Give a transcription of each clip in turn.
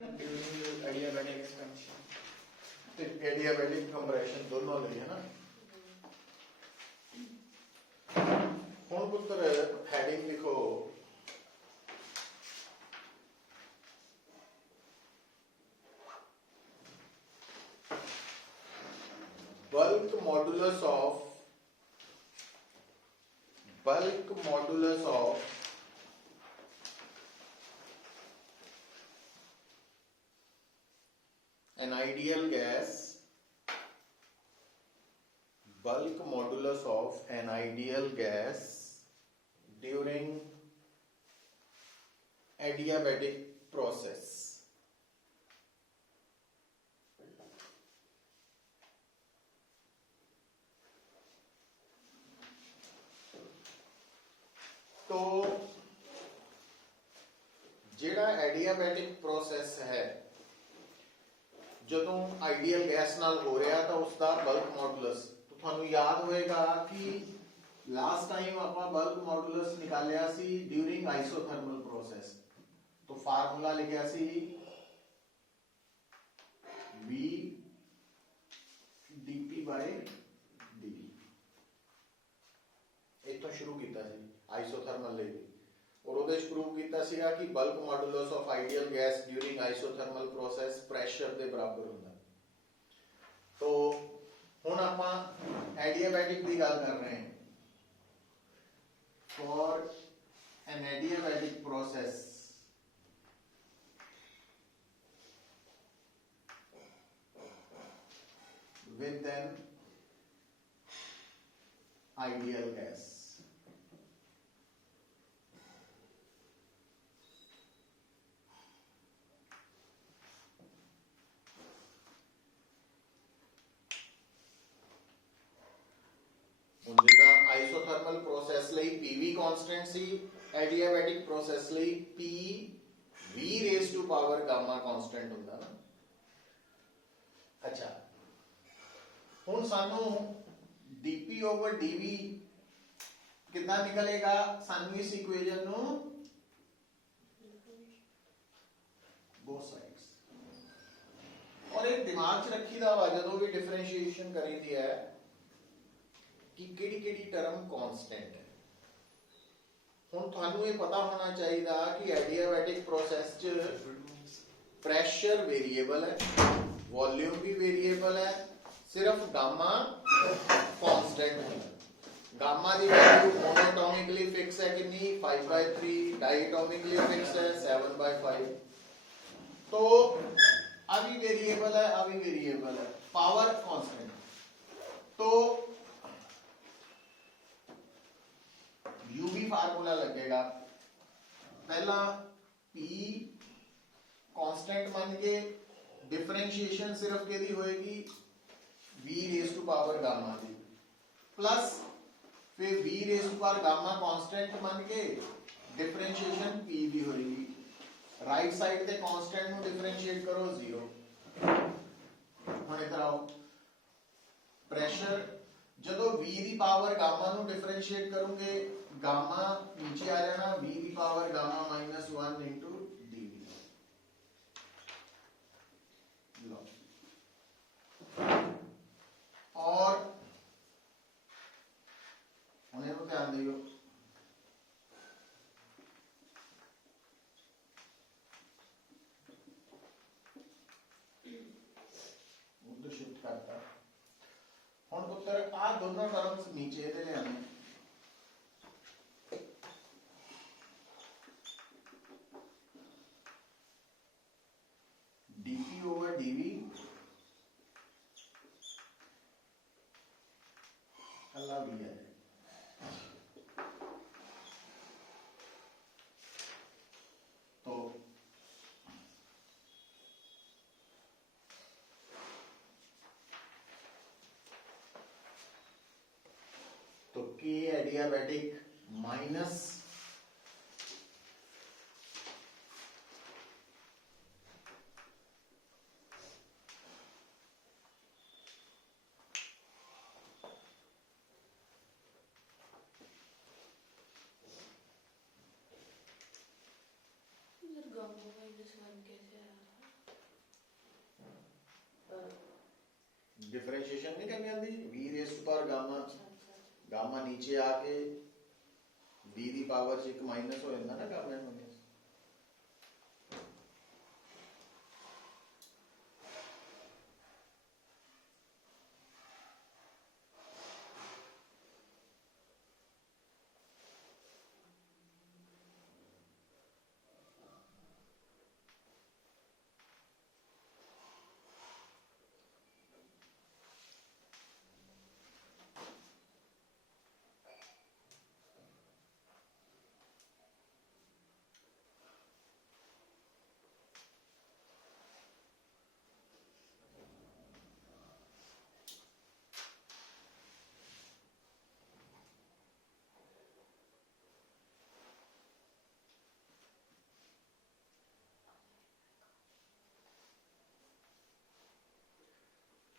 during adiabatic expansion. Adiabatic compression दोनों ਲਈ है ना। ਹੁਣ ਪੁੱਤਰ ਹੈਡਿੰਗ ਲਿਖੋ bulk modulus of an ideal gas, bulk modulus of an ideal gas during adiabatic process. तो ਜਿਹੜਾ ਐਡੀਆਬੈਟਿਕ ਪ੍ਰੋਸੈਸ ਹੈ ਜਦੋਂ ਆਈਡੀਅਲ ਗੈਸ ਨਾਲ ਹੋ ਰਿਹਾ ਤਾਂ ਉਸ ਦਾ ਬਲਕ ਮੋਡੂਲਸ ਤੁਹਾਨੂੰ ਯਾਦ ਹੋਏਗਾ ਕਿ ਲਾਸਟ ਟਾਈਮ ਆਪਾਂ ਬਲਕ ਮੋਡੂਲਸ ਨਿਕਾਲਿਆ ਸੀ ਡਿਊਰਿੰਗ ਆਈਸੋਥਰਮਲ ਪ੍ਰੋਸੈਸ। तो फार्मूला लिखा सी V dP by dV। इतों शुरू किया सी आइसोथर्मल ले भी और ਉਹਦੇ प्रूव किया ਸੀਗਾ कि bulk modulus of ideal gas during isothermal process pressure ਦੇ बराबर ਹੁੰਦਾ। तो ਹੁਣ ਆਪਾਂ एडियाबैटिक ਦੀ ਗੱਲ कर रहे हैं। For an adiabatic process with an ideal gas, जिदा आइसोथर्मल प्रोसेस ਲਈ PV कांस्टेंट सी एडियाबैटिक प्रोसेस ਲਈ PV raise to power gamma constant ਹੁੰਦਾ ना। अच्छा ਹੁਣ ਸਾਨੂੰ dp over dv ਕਿੱਦਾਂ ਨਿਕਲੇਗਾ? ਸਾਨੂੰ ਇਸ ਇਕੁਏਸ਼ਨ ਨੂੰ both sides और एक दिमाग च रखीदा वा ਜਦੋਂ ਵੀ डिफरेंशिएशन करीदी है कि ਕਿਹੜੀ टर्म कांस्टेंट है। ਹੁਣ ਤੁਹਾਨੂੰ ਇਹ ਪਤਾ ਹੋਣਾ ਚਾਹੀਦਾ ਕਿ ਐਡੀਆਬੈਟਿਕ ਪ੍ਰੋਸੈਸ ਚ प्रेशर वेरिएबल है, वॉल्यूम भी वेरिएबल है, सिर्फ गामा कांस्टेंट है। गामा की वैल्यू मोनोटॉमिकली फिक्स है कितनी 5/3, डायटोमिकली फिक्स है 7/5। तो अभी वेरिएबल है, अभी वेरिएबल है, पावर कांस्टेंट। तो यू भी फार्मूला लगेगा पहला P कांस्टेंट मान के डिफरेंशिएशन सिर्फ केदी होएगी V raise to power gamma दी प्लस फिर V raise to power gamma constant मान के डिफरेंशिएशन P भी होएगी। राइट साइड ते कांस्टेंट नु डिफरेंशिएट करो 0। हुण इधर आओ प्रेशर जदों V दी पावर गामा नु डिफरेंशिएट करोगे गामा नीचे आ जाना V दी पावर गामा -1 इनटू और उन्हें तो ध्यान दियो उधर शिफ्ट करता हुण पुत्र आ दोनों टर्म्स नीचे ते ले आने dp over dv अल्लाह भी है। तो K एडियाबैटिक माइनस गामा -1 कैसे आया? डिफरेंशिएशन नहीं करनी आती, v रेस पर गामा, गामा नीचे आके v दी पावर च एक माइनस हो जाता ना गामा में।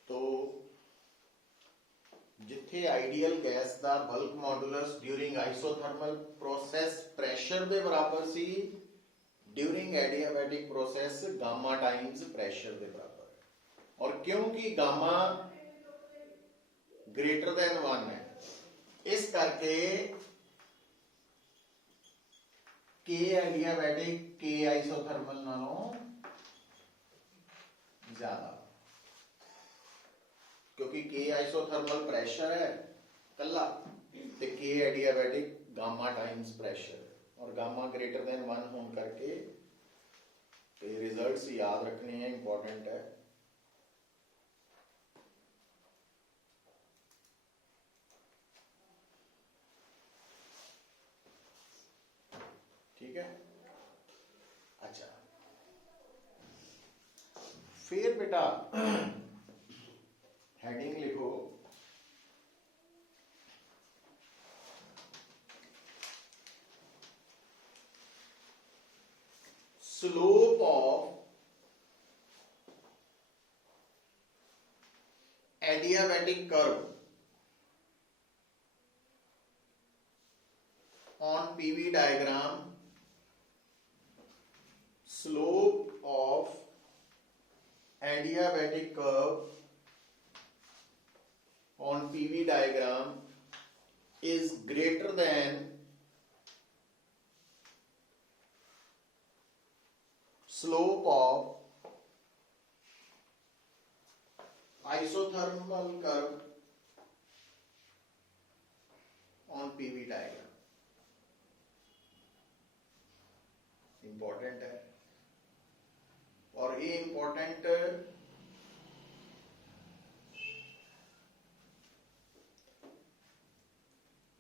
तो जिथे आइडियल गैस का bulk modulus during isothermal process pressure के बराबर सी, during adiabatic process gamma times pressure के बराबर, और क्योंकि गामा ग्रेटर देन 1 है इस करके के एडियाबैटिक के आइसोथर्मल नालों ज्यादा, क्योंकि के आइसोथर्मल प्रेशर है कला, ते के एडियाबैटिक गामा टाइम्स प्रेशर, और गामा ग्रेटर देन 1 होने करके रिजल्ट्स याद रखने हैं, इंपॉर्टेंट है। ठीक है, अच्छा फिर बेटा हेडिंग लिखो, slope of adiabatic curve on PV diagram, slope of adiabatic curve on PV diagram is greater than slope of isothermal curve on PV diagram. Important है, और ये इंपॉर्टेंट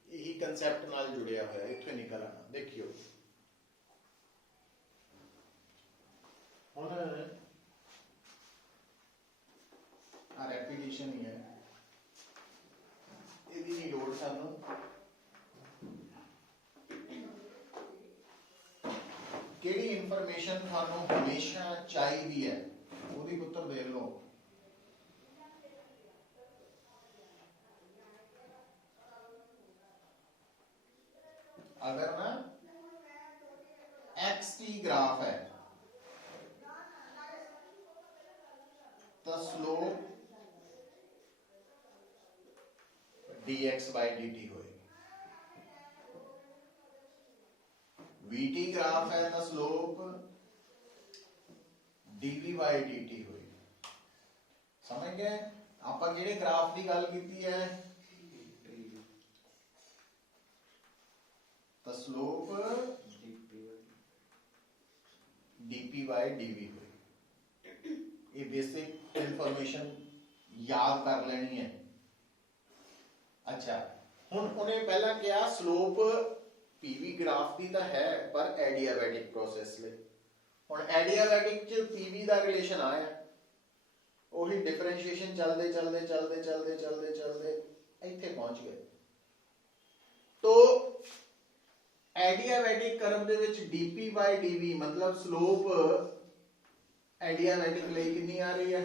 यही कंसेप्ट नाल जुड़िया हुआ है, इत्थे निकल आना। देखियो हुण रेपिटेशन ही है, इहदी नहीं लोड़ सानू, केड़ी इंफॉर्मेशन थानू हमेशा चाहिए है ਉਹਦੀ पुत्र देख लो। अगर ना एक्स टी ग्राफ है तो स्लोप dx by dt होएगी, vt ग्राफ है तो स्लोप dv by dt होएगी। समझ गए? आप जेडे ग्राफ की गल की है तो स्लोप dp by dv होएगी। ये बेसिक इंफॉर्मेशन याद कर लेनी है। अच्छा हुण उन्हें पहला क्या स्लोप पीवी ग्राफ की तो है पर एडियाबैटिक प्रोसेस ले, हुण एडियाबैटिक च पीवी का रिलेशन आया, वही डिफरेंशिएशन चलते चलते चलते चलते चलते चलते इत्थे पहुंच गए। तो एडियाबैटिक कर्व दे विच dp by dv मतलब स्लोप एडियाबैटिक लिए कितनी आ रही है,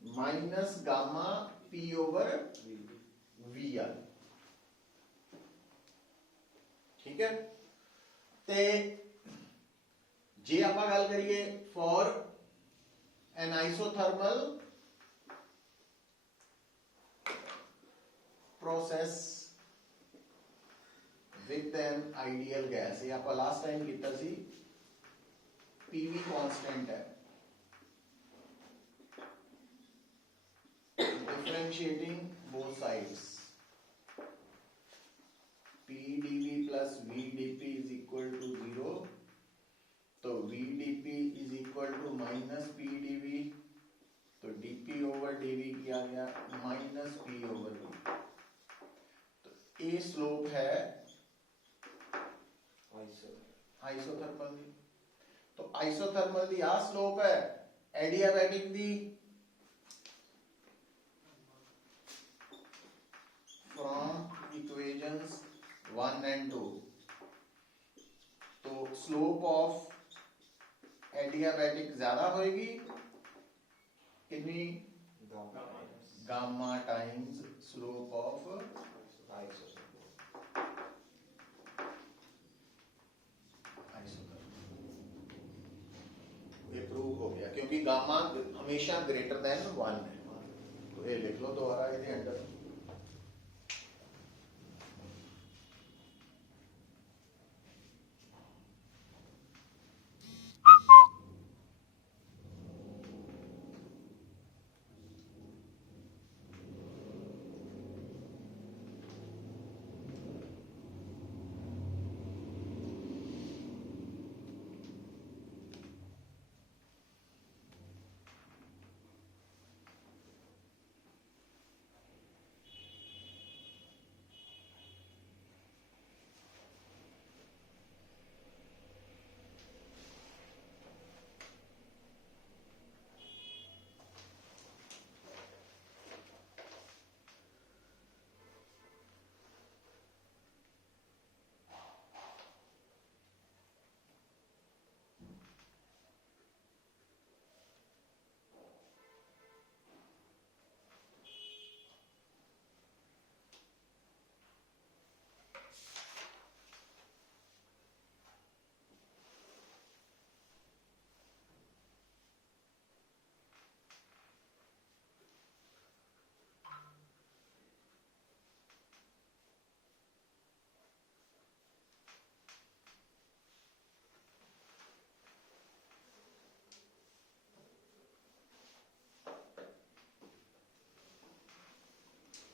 minus gamma P over V आ। ठीक है, ते जे आप गल करिए for an isothermal process with an ideal gas, ये ਆਪਾਂ last time ਕੀਤਾ ਸੀ, PV constant है, differentiating both sides, PdV plus VdP is equal to 0, तो VdP is equal to minus PdV, तो dP over dV क्या आ गया, माइनस P over V, तो ये स्लोप है आइसोथर्मल दी, तो आइसोथर्मल दी आ स्लोप है, adiabatic the from equations 1 and 2, तो स्लोप ऑफ एडियाबैटिक ज्यादा होएगी कितनी, गामा टाइम्स स्लोप ऑफ ये प्रूव हो गया क्योंकि गामा हमेशा ग्रेटर देन 1 है, तो ये लिख लो दोबारा इसके अंदर,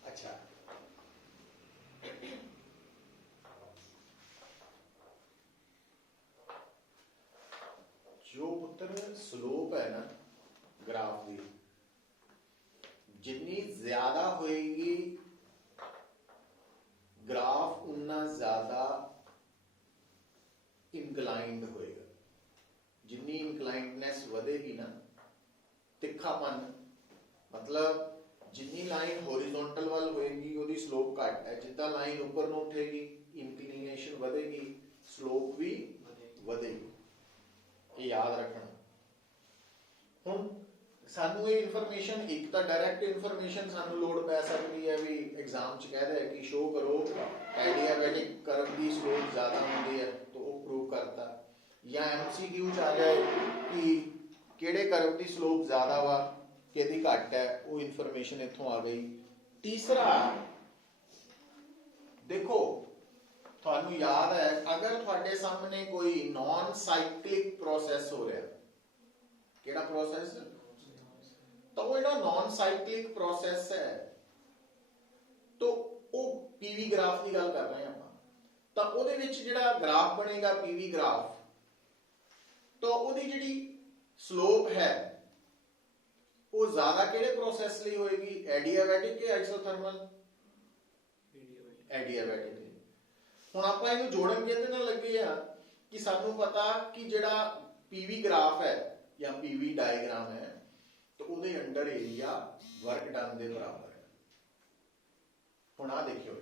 अच्छा जो पुत्र स्लोप है ना ग्राफ की, जितनी ज्यादा होएगी ग्राफ उतना ज्यादा इंक्लाइंड होएगा, जितनी इंक्लाइंडनेस बढ़ेगी ना, तिखापन मतलब जितनी लाइन हॉरिजॉन्टल वाल होएगी ਉਹਦੀ स्लोप घट है, जितना लाइन ऊपर ਨੂੰ उठेगी इंक्लिनेशन बढ़ेगी, स्लोप भी बढ़ेगी, ये याद रखना। ਹੁਣ ਸਾਨੂੰ ਇਹ ਇਨਫੋਰਮੇਸ਼ਨ ਇੱਕ ਤਾਂ ਡਾਇਰੈਕਟ ਇਨਫੋਰਮੇਸ਼ਨ ਸਾਨੂੰ ਲੋਡ ਪੈ ਸਕਦੀ ਹੈ ਵੀ ਐਗਜ਼ਾਮ ਚ ਕਹਿ ਰਿਹਾ ਕਿ ਸ਼ੋ ਕਰੋ ਐਡੀਆਬੈਟਿਕ ਕਰਵ ਦੀ ਸਲੋਪ ਜ਼ਿਆਦਾ ਹੁੰਦੀ ਹੈ, ਤਾਂ ਉਹ ਪ੍ਰੂਵ ਕਰਤਾ, ਜਾਂ ਐਮਸੀਕਿਊ ਚ ਆ ਜਾਏ ਕਿ ਕਿਹੜੇ ਕਰਵ ਦੀ ਸਲੋਪ ਜ਼ਿਆਦਾ ਵਾ ਕਿਹਦੀ ਘੱਟ ਹੈ, ਉਹ ਇਨਫੋਰਮੇਸ਼ਨ ਇੱਥੋਂ ਆ ਗਈ। ਤੀਸਰਾ ਦੇਖੋ ਤੁਹਾਨੂੰ ਯਾਦ ਹੈ ਅਗਰ ਤੁਹਾਡੇ ਸਾਹਮਣੇ ਕੋਈ ਨॉन ਸਾਈਕਲਿਕ ਪ੍ਰੋਸੈਸ ਹੋ ਰਿਹਾ, ਕਿਹੜਾ ਪ੍ਰੋਸੈਸ, ਤਾਂ ਉਹ ਜਿਹੜਾ ਨॉन ਸਾਈਕਲਿਕ ਪ੍ਰੋਸੈਸ ਹੈ, ਤਾਂ ਉਹ ਪੀਵੀ ਗ੍ਰਾਫ ਦੀ ਗੱਲ ਕਰ ਰਹੇ ਹਾਂ ਆਪਾਂ, ਤਾਂ ਉਹਦੇ ਵਿੱਚ ਜਿਹੜਾ ਗ੍ਰਾਫ ਬਣੇਗਾ ਪੀਵੀ ਗ੍ਰਾਫ, ਤਾਂ ਉਹਦੀ ਜਿਹੜੀ ਸਲੋਪ ਹੈ ਉਹ ਜ਼ਿਆਦਾ ਕਿਹੜੇ ਪ੍ਰੋਸੈਸ ਲਈ ਹੋਏਗੀ, ਐਡੀਆਬੈਟਿਕ ਕਿ ਆਈਸੋਥਰਮਲ, ਐਡੀਆਬੈਟਿਕ। ਹੁਣ ਆਪਾਂ ਇਹਨੂੰ ਜੋੜਨ ਕਿਹਦੇ ਨਾਲ ਲੱਗੇ ਆ ਕਿ ਸਾਨੂੰ ਪਤਾ ਕਿ ਜਿਹੜਾ ਪੀਵੀ ਗ੍ਰਾਫ ਹੈ ਜਾਂ ਪੀਵੀ ਡਾਇਗਰਾਮ ਹੈ, ਤਾਂ ਉਹਦੇ ਅੰਡਰ ਏਰੀਆ ਵਰਕ ਡਨ ਦੇ ਬਰਾਬਰ ਹੈ। ਹੁਣ ਆ ਦੇਖਿਓ,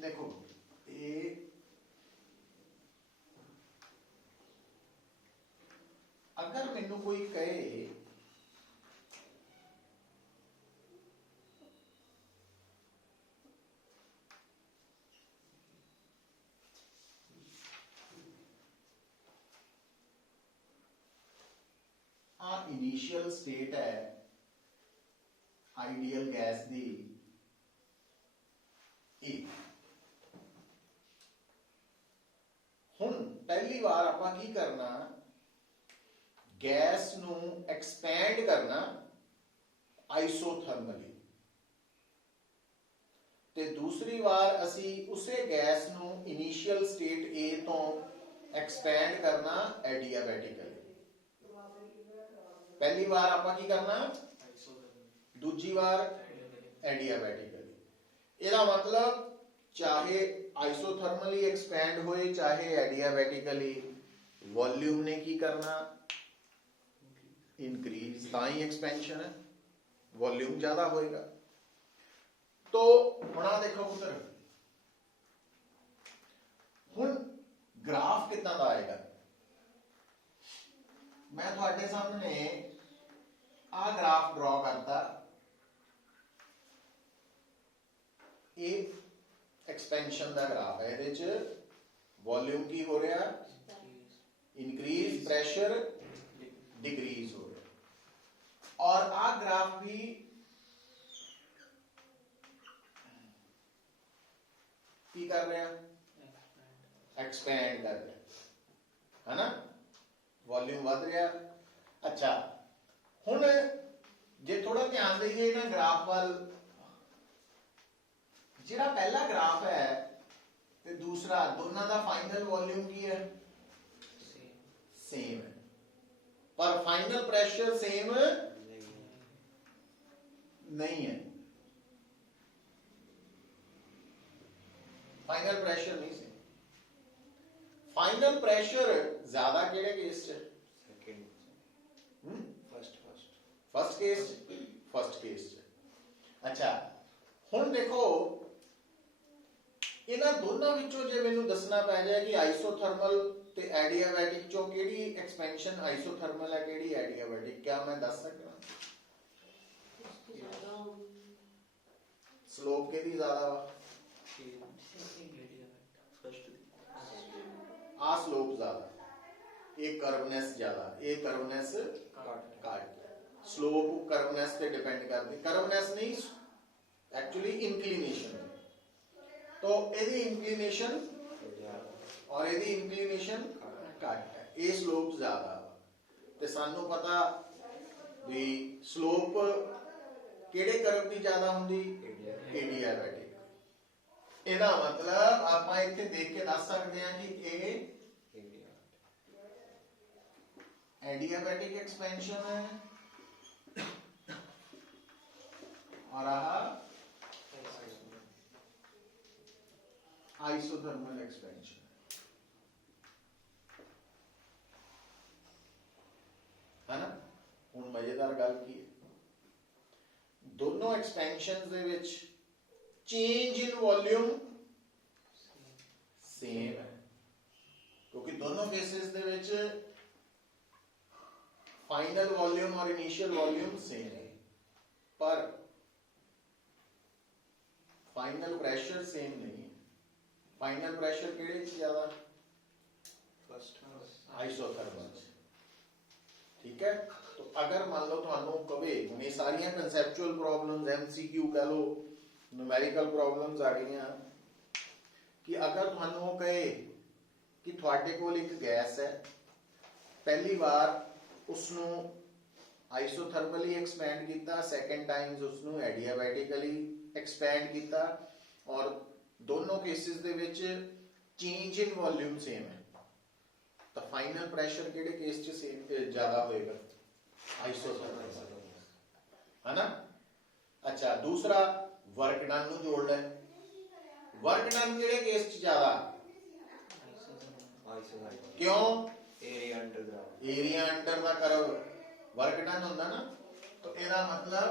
ਦੇਖੋ ਇਹ अगर मैनू कोई कहे इनिशियल स्टेट है ਆਈਡੀਅਲ ਗੈਸ ਦੀ E। ਹੁਣ ਪਹਿਲੀ ਵਾਰ ਆਪਾਂ ਕੀ ਕਰਨਾ, ਗੈਸ ਨੂੰ ਐਕਸਪੈਂਡ ਕਰਨਾ ਆਈਸੋਥਰਮਲੀ, ਤੇ ਦੂਸਰੀ ਵਾਰ ਅਸੀਂ ਉਸੇ ਗੈਸ ਨੂੰ ਇਨੀਸ਼ੀਅਲ ਸਟੇਟ A ਤੋਂ ਐਕਸਪੈਂਡ ਕਰਨਾ ਐਡੀਆਬੈਟਿਕਲੀ। ਪਹਿਲੀ ਵਾਰ ਆਪਾਂ ਕੀ ਕਰਨਾ, ਦੂਜੀ ਵਾਰ ਐਡੀਆਬੈਟਿਕਲੀ। ਇਹਦਾ ਮਤਲਬ ਚਾਹੇ ਆइसोथर्मली एक्सपैंड होए चाहे एडियाबैटिकली, वॉल्यूम ने की करना इंक्रीज, ताई एक्सपेंशन है, वॉल्यूम ज्यादा होएगा। तो हुण देखो पुत्र, हुण ग्राफ कितना दा आएगा, मैं थोड़े सामने आ ग्राफ ड्रॉ करता, एक एक्सपेंशन का ग्राफ है, ये वॉल्यूम की हो रहा, इंक्रीज, प्रेशर डिक्रीज हो रहा, और आ ग्राफ भी की कर रहे हैं, एक्सपेंड कर रहे है ना, वॉल्यूम बढ़ रहा। अच्छा हुण जे थोड़ा ध्यान दईए ना ग्राफ वाल, जिहड़ा पहला ग्राफ है ते दूसरा, दोनों का फाइनल वॉल्यूम की है, सेम है, पर फाइनल प्रेशर सेम नहीं है, फाइनल प्रेशर नहीं सेम। फाइनल प्रेशर ज्यादा केड़े केस च, फर्स्ट केस, फर्स्ट केस च। अच्छा हुण देखो, इन्हां दोनों विचों जे मैनूं दसना पै जाए कि आइसोथर्मल ते एडियाबैटिक चों केड़ी एक्सपेंशन आइसोथर्मल है, केड़ी एडियाबैटिक, क्या मैं दस सकदा? स्लोप केदी ज्यादा वा, आ स्लोप ज्यादा, ये कर्वनेस ज्यादा, ये कर्वनेस घट। स्लोप कर्वनेस पे डिपेंड करदी, कर्वनेस नहीं एक्चुअली इंक्लिनेशन, तो यदि इंक्लिनेशन और यदि इंक्लिनेशन घट है, ये स्लोप ज्यादा, ते सानू पता भी स्लोप केड़े कर्व की ज्यादा हुंदी, एडियाबैटिक। ਇਹਦਾ मतलब ਆਪਾਂ ਇੱਥੇ देख के दस सकते हैं कि ये एडियाबैटिक एक्सपेंशन है और आइसोथर्मल एक्सपेंशन है ना। हुण मजेदार गल की दोनों एक्सपेंशन दे विच चेंज इन वॉल्यूम सेम है, क्योंकि दोनों cases they which final volume और इनिशियल वॉल्यूम सेम है, पर फाइनल प्रेशर सेम नहीं है। फाइनल प्रेशर केड़े च ज्यादा, फर्स्ट आइसोथर्मल। ठीक है, तो अगर मान लो थानू कवे, ये सारियां कंसेप्चुअल प्रॉब्लम्स, एमसीक्यू कह लो, न्यूमेरिकल प्रॉब्लम्स आ गई कि अगर थानू कहे कि थोड़े कोल एक गैस है, पहली बार उसनू आइसोथर्मली एक्सपैंड किया, सैकेंड टाइम्स उसनू एडियाबैटिकली एक्सपैंड किया, और दोनों केसेस दे विच चेंज इन वॉल्यूम सेम है, तो फाइनल प्रेशर केड़े केस च सेम ज्यादा होएगा, आइसोथर्मल, है ना। अच्छा दूसरा वर्क डन नू जोड़ ले, वर्क डन केड़े केस च ज्यादा, क्यों, एरिया अंडर दा कर्व वर्क डन होंदा ना, तो ਇਹਦਾ मतलब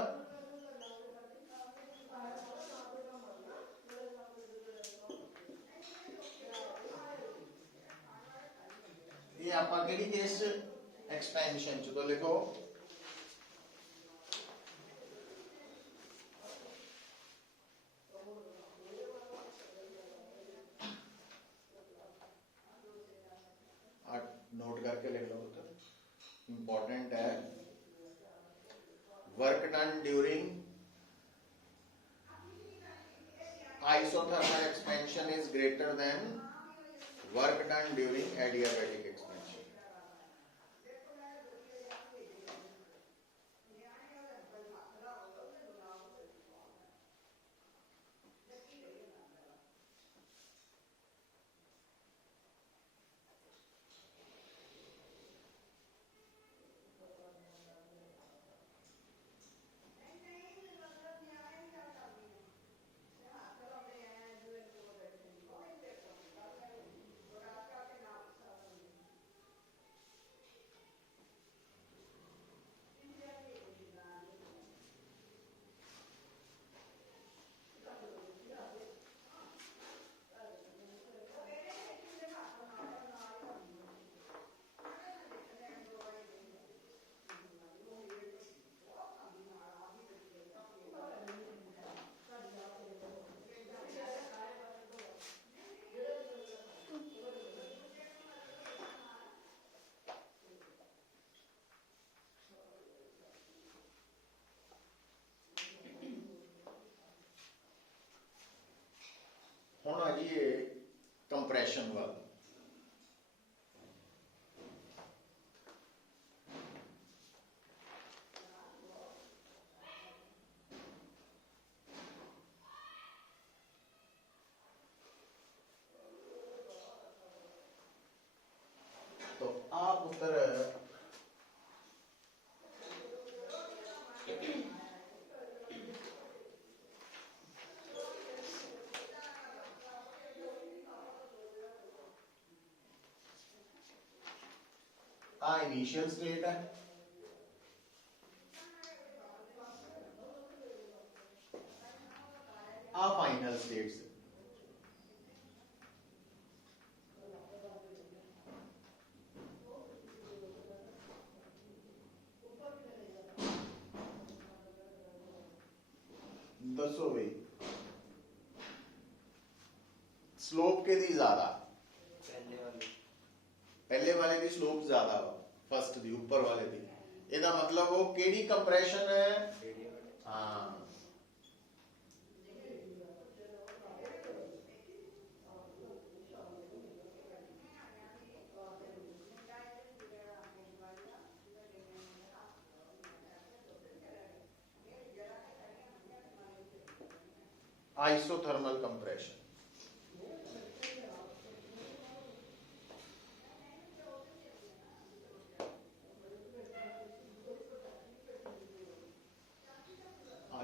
ये आपा केड़ी केस एक्सपेंशन च, तो लिखो नोट करके लिख लो, इंपॉर्टेंट है। Work done during isothermal expansion is greater than work done during adiabatic expansion. ਹੁਣ ਆ ਜਾਈਏ ਕੰਪਰੈਸ਼ਨ ਵੱਲ। तो आप उत्तर इनिशियल स्टेट है, फाइनल स्टेट्स। दसो भाई स्लोप के दी ज्यादा, पहले वाले की स्लोप ज्यादा वा, फर्स्ट दी ऊपर वाले दी। ਇਹਦਾ मतलब वो केड़ी कंप्रेशन है? हाँ, isothermal compression.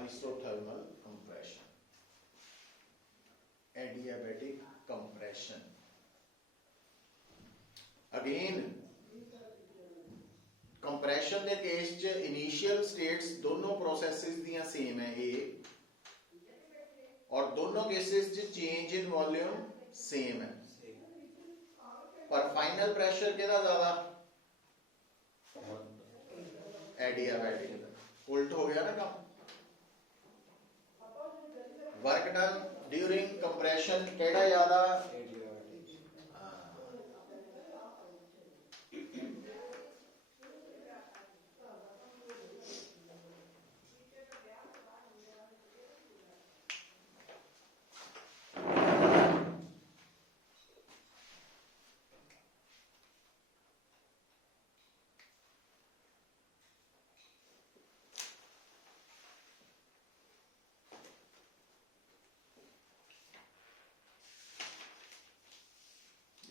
isothermal compression, adiabatic compression. Again, compression के केस च इनिशियल स्टेट्स दोनों प्रोसेसेस दियां सेम है ए, और दोनों केसेस च चेंज इन वॉल्यूम सेम है, पर फाइनल प्रेशर केदा ज्यादा? एडियाबैटिक। उल्ट हो गया ना काम। वर्क डन ड्यूरिंग कंप्रेशन केड़ा ज्यादा?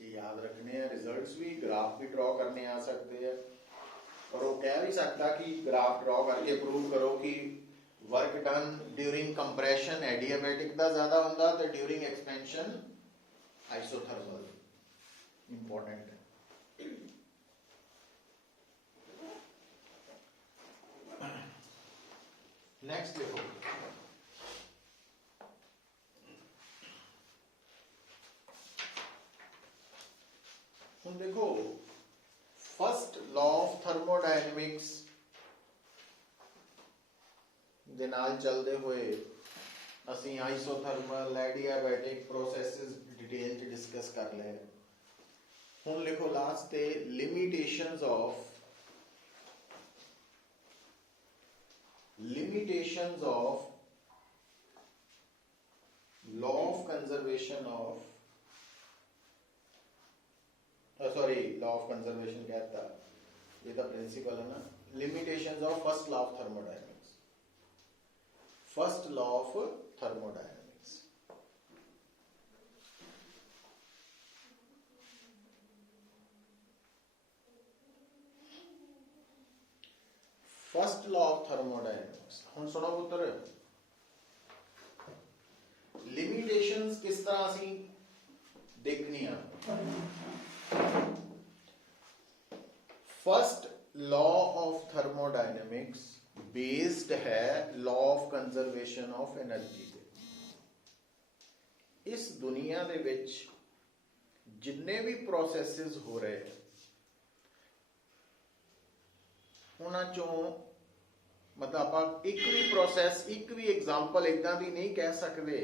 याद रखने हैं, रिजल्ट्स भी ग्राफ भी ड्रॉ करने आ सकते हैं, और वो कह भी सकता कि ग्राफ ड्रॉ करके प्रूव करो कि work done during compression adiabatic का ज्यादा होगा तो ड्यूरिंग एक्सपेंशन आइसोथर्मल। इंपॉर्टेंट है। नेक्स्ट देखो, देखो फर्स्ट लॉ ऑफ थर्मोडायनेमिक्स दे नाल चलते हुए असी आइसोथर्मल एडियाबैटिक प्रोसेसेस डिटेल च डिस्कस कर ले। हुण लिखो लास्ट ते limitations of law of conservation of law of conservation कहता ये तो प्रिंसिपल है ना, limitations of first law of thermodynamics. First law of thermodynamics. First law of thermodynamics. ਹੁਣ ਸੁਣੋ ਪੁੱਤਰ, limitations ਕਿਸ ਤਰ੍ਹਾਂ ਅਸੀਂ ਦੇਖਣੀਆਂ। First law of thermodynamics based है law of conservation of energy ਦੇ। इस दुनिया ਦੇ ਵਿੱਚ जिन्ने भी प्रोसेसेस हो रहे हैं ਉਹਨਾਂ ਚੋਂ मतलब ਆਪਾਂ ਇੱਕ ਵੀ ਪ੍ਰੋਸੈਸ, ਇੱਕ ਵੀ ਐਗਜ਼ਾਮਪਲ ਇਦਾਂ ਦੀ ਨਹੀਂ ਕਹਿ ਸਕਦੇ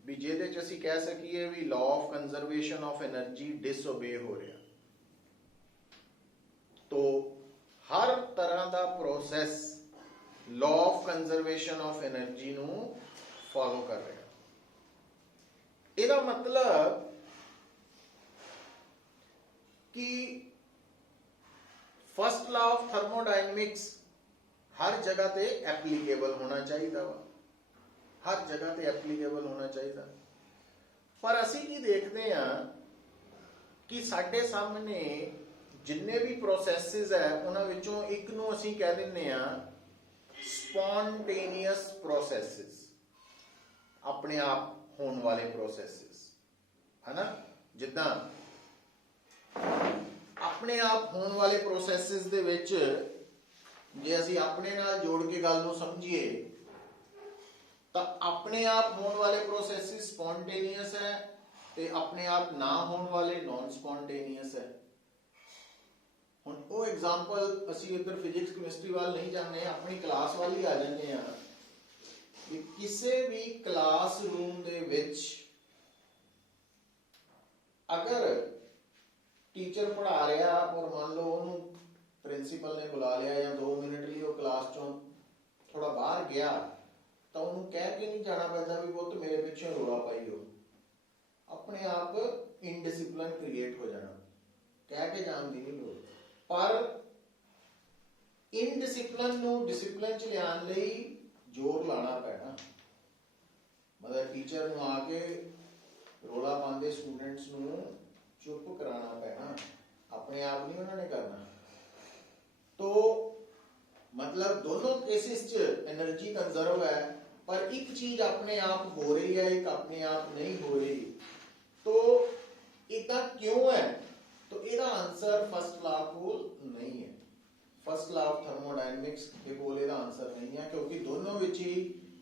ਵੀ ਜਿਹਦੇ ਚ ਅਸੀਂ ਕਹਿ ਸਕੀਏ ਵੀ law of conservation of energy disobey ਹੋ ਰਿਹਾ। तो हर तरह का process law of conservation of energy नू फॉलो कर रहा। ਇਹਦਾ मतलब कि फर्स्ट लॉ ऑफ थर्मोडायनेमिक्स हर जगह ते एप्लीकेबल होना चाहिए वा, हर जगह ते एप्लीकेबल होना चाहिए। पर असी की देखते हैं कि साडे सामने जिन्ने भी प्रोसैसेस है उन्हां विचों एक नूं असीं कह दिंदे आ स्पॉन्टेनियस प्रोसैसेस, अपने आप होने वाले प्रोसैसेस है ना। जिद्दां अपने आप होने वाले प्रोसैसेस दे विच जे असीं अपने नाल जोड़ के गल नूं समझीए तां अपने आप होने वाले प्रोसैसेस स्पॉन्टेनियस है ते अपने आप ना होने वाले नॉन स्पॉन्टेनियस है। ਹੁਣ ਉਹ ਐਗਜ਼ਾਮਪਲ ਅਸੀਂ ਇੱਧਰ ਫਿਜ਼ਿਕਸ ਕੈਮਿਸਟਰੀ ਵੱਲ ਨਹੀਂ ਜਾਂਦੇ, ਆਪਣੀ ਕਲਾਸ ਵੱਲ ਹੀ ਆ ਜਾਂਦੇ ਆ ਕਿ ਕਿਸੇ ਵੀ ਕਲਾਸਰੂਮ ਦੇ ਵਿੱਚ ਅਗਰ ਟੀਚਰ ਪੜ੍ਹਾ ਰਿਹਾ ਔਰ ਮੰਨ ਲਓ ਉਹਨੂੰ ਪ੍ਰਿੰਸੀਪਲ ਨੇ ਬੁਲਾ ਲਿਆ ਜਾਂ 2 ਮਿੰਟ ਲਈ ਉਹ ਕਲਾਸ ਚੋਂ ਥੋੜਾ ਬਾਹਰ ਗਿਆ ਤਾਂ ਉਹਨੂੰ ਕਹਿ ਕੇ ਨਹੀਂ ਜਾਣਾ ਪੈਂਦਾ ਵੀ ਪੁੱਤ ਮੇਰੇ ਪਿੱਛੇ ਰੌਲਾ ਪਾਈਓ। ਆਪਣੇ ਆਪ ਇਨਡਿਸਪਲਿਨ ਕ੍ਰੀਏਟ ਹੋ ਜਾਣਾ, ਕਹਿ ਕੇ ਜਾਣ ਦੀ ਨਹੀਂ ਲੋੜ। पर इनडिसिप्लिन नूं डिसिप्लिन च लियाण लई जोर लाना पैना। मतलब टीचर नूं आके रोला पांदे स्टूडेंट्स नूं चुप कराना पैना, अपने आप नहीं उन्होंने करना। तो मतलब दोनों केसेस च एनर्जी कंजर्व है, पर एक चीज अपने आप हो रही है, एक अपने आप नहीं हो रही। तो इतना क्यों है? तो ਇਹਦਾ ਆਨਸਰ ਫਸਟ ਲਾ ਕੋਲ ਨਹੀਂ ਹੈ। ਫਸਟ ਲਾ ਆਫ ਥਰਮੋਡਾਇਨਮਿਕਸ ਦੇ ਕੋਲ ਇਹਦਾ ਆਨਸਰ ਨਹੀਂ ਹੈ, ਕਿਉਂਕਿ ਦੋਨੋਂ ਵਿੱਚ ਹੀ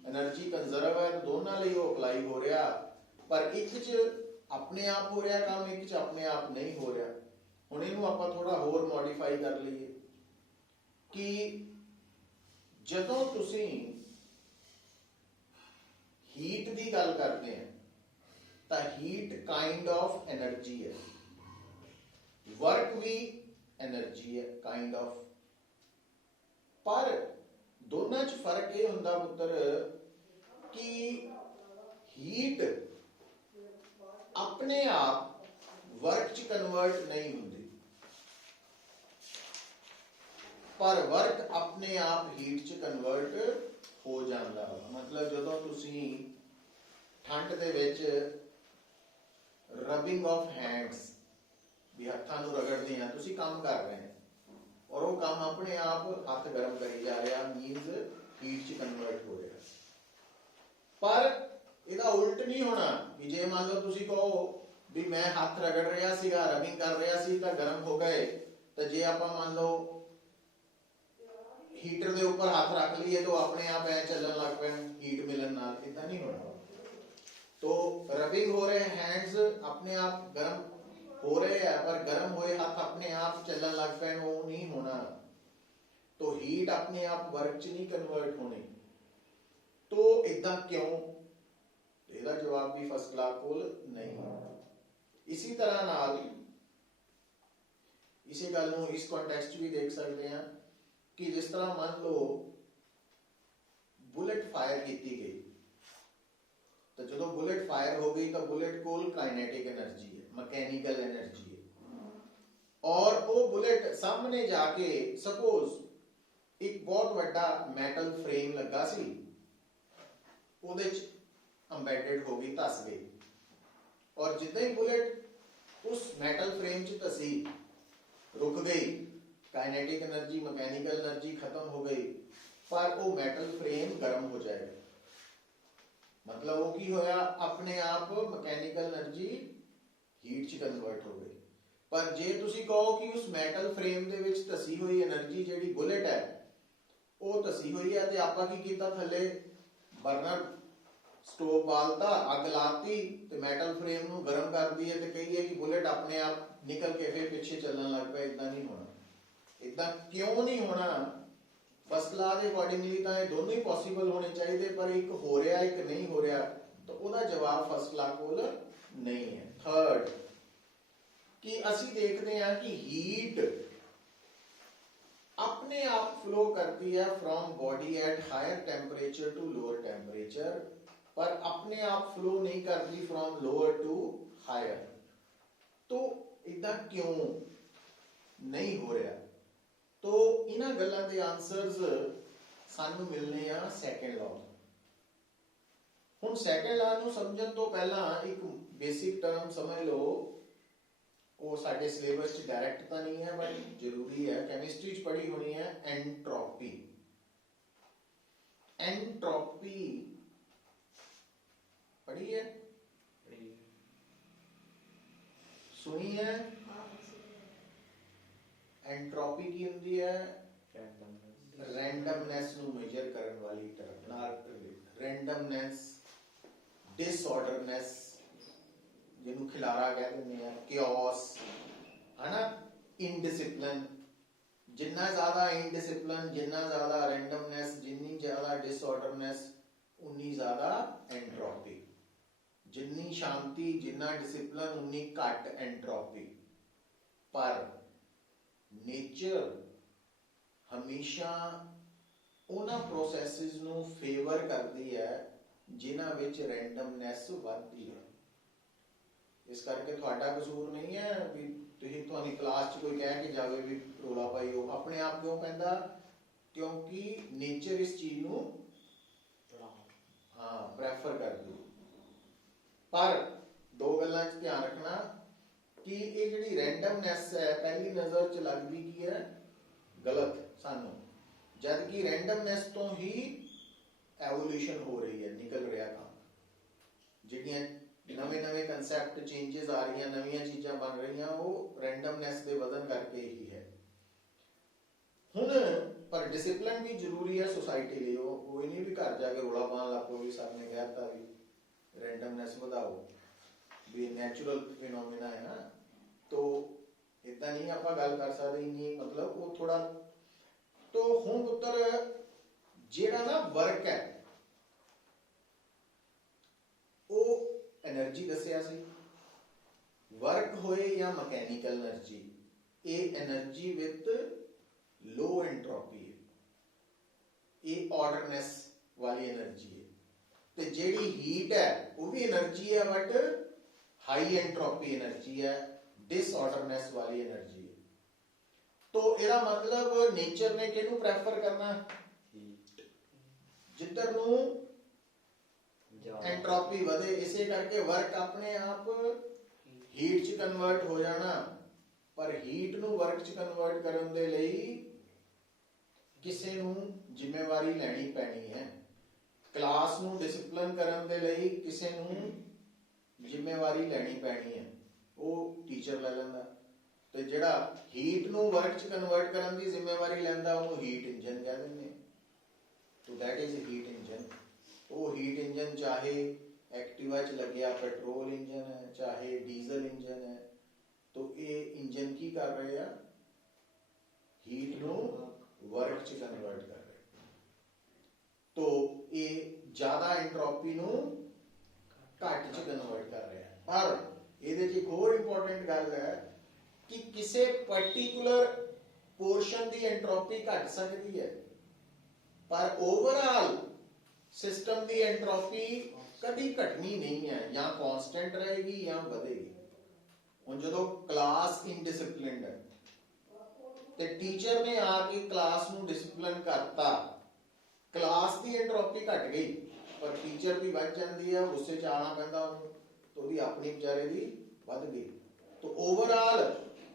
એનર્ਜੀ ਕੰਜ਼ਰਵ ਹੈ, ਦੋਨਾਂ ਲਈ ਉਹ ਅਪਲਾਈ ਹੋ ਰਿਹਾ, ਪਰ ਇੱਕ 'ਚ ਆਪਣੇ ਆਪ ਹੋ ਰਿਹਾ ਕੰਮ, ਇੱਕ 'ਚ ਆਪਣੇ ਆਪ ਨਹੀਂ ਹੋ ਰਿਹਾ। ਹੁਣ ਇਹਨੂੰ ਆਪਾਂ ਥੋੜਾ ਹੋਰ ਮੋਡੀਫਾਈ ਕਰ ਲਈਏ ਕਿ ਜਦੋਂ ਤੁਸੀਂ ਹੀਟ ਦੀ ਗੱਲ ਕਰਦੇ ਆ ਤਾਂ ਹੀਟ ਕਾइंड ऑफ एनर्जी है, वर्क भी एनर्जी है काइंड ऑफ। पर दोनों च फर्क ये हुंदा पुत्र कि हीट अपने आप वर्क च कन्वर्ट नहीं हुंदी, पर वर्क अपने आप हीट च कन्वर्ट हो जाता। मतलब जदों तुसी ठंड दे विच रबिंग ऑफ हैंड्स भी हत्थां नूं रगड़दे हैं, तुसी काम कर रहे हैं और वो काम अपने आप हथ गर्म करी जा रहा, मीनस हीट च कन्वर्ट हो रहा। पर ਇਹਦਾ उल्ट नहीं होना भी जे मान लो तुसी कहो भी मैं हाथ रगड़ रहा सीगा, रबिंग कर रहा सी तो गर्म हो गए, तो जे आप मान लो हीटर के ऊपर हाथ रख लीए तो अपने आप ऐ चलन लग पैन हीट मिलन नाल, इतना नहीं होना। तो रबिंग हो रहे हैंड्स अपने आप गर्म हो रहे हैं, पर गर्म हुए हाथ अपने आप चलन लग पैन, वो नहीं होना। तो हीट अपने आप वर्क च नहीं कन्वर्ट होनी। तो इदा क्यों? ਇਹਦਾ जवाब भी फर्स्ट ला कोल नहीं। इसी तरह नाल इसी गल नूं इस कॉन्टेक्स्ट भी देख सकते हैं कि जिस तरह मान लो बुलेट फायर की गई तो जो बुलेट फायर हो गई तो बुलेट कोल काइनेटिक एनर्जी है, मैकेनिकल एनर्जी है, और वो बुलेट सामने जाके सपोज एक बहुत बड़ा मैटल फ्रेम लगा सी, ਉਹਦੇ ਚ ਅੰਬੈਡਡ ਹੋ ਗਈ, ਧਸ ਗਈ, और जितना ही बुलेट उस मेटल फ्रेम च धसी, रुक गई, काइनेटिक एनर्जी मैकेनिकल एनर्जी खत्म हो गई, पर वो मेटल फ्रेम गर्म हो जाएगा। मतलब वो की होया, अपने आप मैकेनिकल एनर्जी हीट च कन्वर्ट हो गई। पर जे तुसी कहो कि उस मेटल फ्रेम दे विच धसी हुई एनर्जी जिहड़ी बुलेट है वो धसी हुई है, ते आपां की कीता, थल्ले बर्नर स्टोव बालता, अग लाती, ते मेटल फ्रेम नूं गर्म कर दी है, ते कहिए कि बुलेट अपने आप निकल के फिर पीछे चलने लग पिया। इदां नहीं होना। इदां क्यों नहीं होना? फर्स्ट लॉ के अकॉर्डिंगली तो ये दोनों ही पॉसिबल होने चाहिए, पर एक हो रहा एक नहीं हो रहा, तो उसका जवाब फर्स्ट लॉ कोल नहीं है। थर्ड कि असी देखते हैं कि हीट अपने आप फ्लो करती है from body at higher temperature to lower temperature, पर अपने आप फ्लो नहीं करती फ्रॉम लोअर टू हायर। तो इदा क्यों नहीं हो रहा? तो इन्हां गल्लां दे आंसर्स सानू मिलने आ सैकेंड लॉ। हुण सैकेंड लॉ नूं समझण तो पहला एक बेसिक टर्म समझ लो, वो साडे सिलेबस च डायरेक्ट तो नहीं है बट जरूरी है, केमिस्ट्री च पढ़ी होनी है, एंट्रोपी। एंट्रोपी पढ़ी है, सुनी है? एंट्रोपी की हुंदी है रैंडमनेस नू मेजर करने वाली टर्म। रैंडमनेस, डिसऑर्डरनेस, जिन्हों खिलारा कह देंगे हैं, क्योस, है ना, इनडिसिप्लिन। जिन्ना ज्यादा इनडिसिप्लिन, जिन्ना ज्यादा रैंडमनेस, जिन्नी ज्यादा डिसऑर्डरनेस, उन्नी ज्यादा एंट्रोपी। जिन्नी शांति, जिन्ना डिसिप्लिन, उन्नी घट एंट्रोपी। पर नेचर हमेशा उन्हां प्रोसैसेस नूं फेवर करती है जिन्हां विच रैंडमनेस वधदी है। इस करके तुहाडा कसूर नहीं है भी तुहाडी क्लास च कोई कह के जावे भी रोला पाई हो, अपने आप क्यों पैंदा? क्योंकि नेचर इस चीज नूं प्रैफर करदी। पर दो गल्लां च ध्यान रखना कि ये जिहड़ी रैंडमनेस है पहली नजर च लगदी की है गलत सानू, जबकि रैंडमनेस तो ही एवोल्यूशन हो रही है, निकल रहा काम। जिहड़ियां नवे नवे कंसैप्ट चेंजेस आ रही हैं, नवीं चीज़ां बन रही हैं, वो रैंडमनेस के वजन करके ही है। हुण पर डिसिप्लिन भी जरूरी है सोसाइटी लिए। वो नहीं भी घर जाके रोला पान लग पो भी सर ने कहता भी रैंडमनेस बढ़ाओ, भी नैचुरल फिनोमिना है ना, तो इदा नहीं आप गल कर सकते। नहीं मतलब वो थोड़ा तो हुण पुत्र जिहड़ा ना वर्क है वो एनर्जी दसिया सी, वर्क होए या मैकेनिकल एनर्जी, ये एनर्जी विद लो एंट्रोपी है, ये ऑर्डरनेस वाली एनर्जी है। तो जिहड़ी हीट है वो भी एनर्जी है बट हाई एंट्रोपी एनर्जी है, डिसऑर्डरनेस वाली एनर्जी है। तो इसका मतलब नेचर ने किहनूं प्रैफर करना? जिधर नूं एंट्रोपी वधे, इसे करके वर्क अपने आप हीट च कन्वर्ट हो जाना। पर हीट नूं वर्क च कन्वर्ट करन दे लई किसे नूं जिम्मेवारी लैनी पैनी है। क्लास नूं डिसिप्लिन करन दे लई किसे नूं जिम्मेवारी लैनी पैनी है, वो टीचर ले लैंदा। तो जिहड़ा हीट नूं वर्क च कन्वर्ट करन दी जिम्मेवारी लैंदा उहनूं हीट इंजन कह दिंदे। तो दैट इज हीट इंजन। वो हीट इंजन चाहे एक्टिवा च लग्या पेट्रोल इंजन है, चाहे डीजल इंजन है, तो ये इंजन की कर रहे हैं? हीट नूं वर्क च कन्वर्ट कर रहे। तो ये ज्यादा एंट्रोपी नूं घट च कन्वर्ट कर रहे हैं। पर ये एक होर इंपॉर्टेंट गल है कि किसी पर्टिकुलर पोर्शन की एंट्रोपी घट सकती है, पर ओवरऑल सिस्टम की एंट्रोपी कभी घटनी नहीं है, या कांस्टेंट रहेगी या बढ़ेगी। ਹੁਣ ਜਦੋਂ क्लास इनडिसिप्लिनड है ਤੇ टीचर ने आके क्लास ਨੂੰ डिसिप्लिन करता, क्लास ਦੀ एंट्रोपी घट गई पर टीचर भी ਵੱਧ ਜਾਂਦੀ ਹੈ, ਗੁੱਸੇ 'ਚ ਆਣਾ ਪੈਂਦਾ ਉਹਨੂੰ, तो ਉਹਦੀ ਆਪਣੀ ਵਿਚਾਰੇ ਦੀ ਵੱਧ ਗਈ। तो ओवरऑल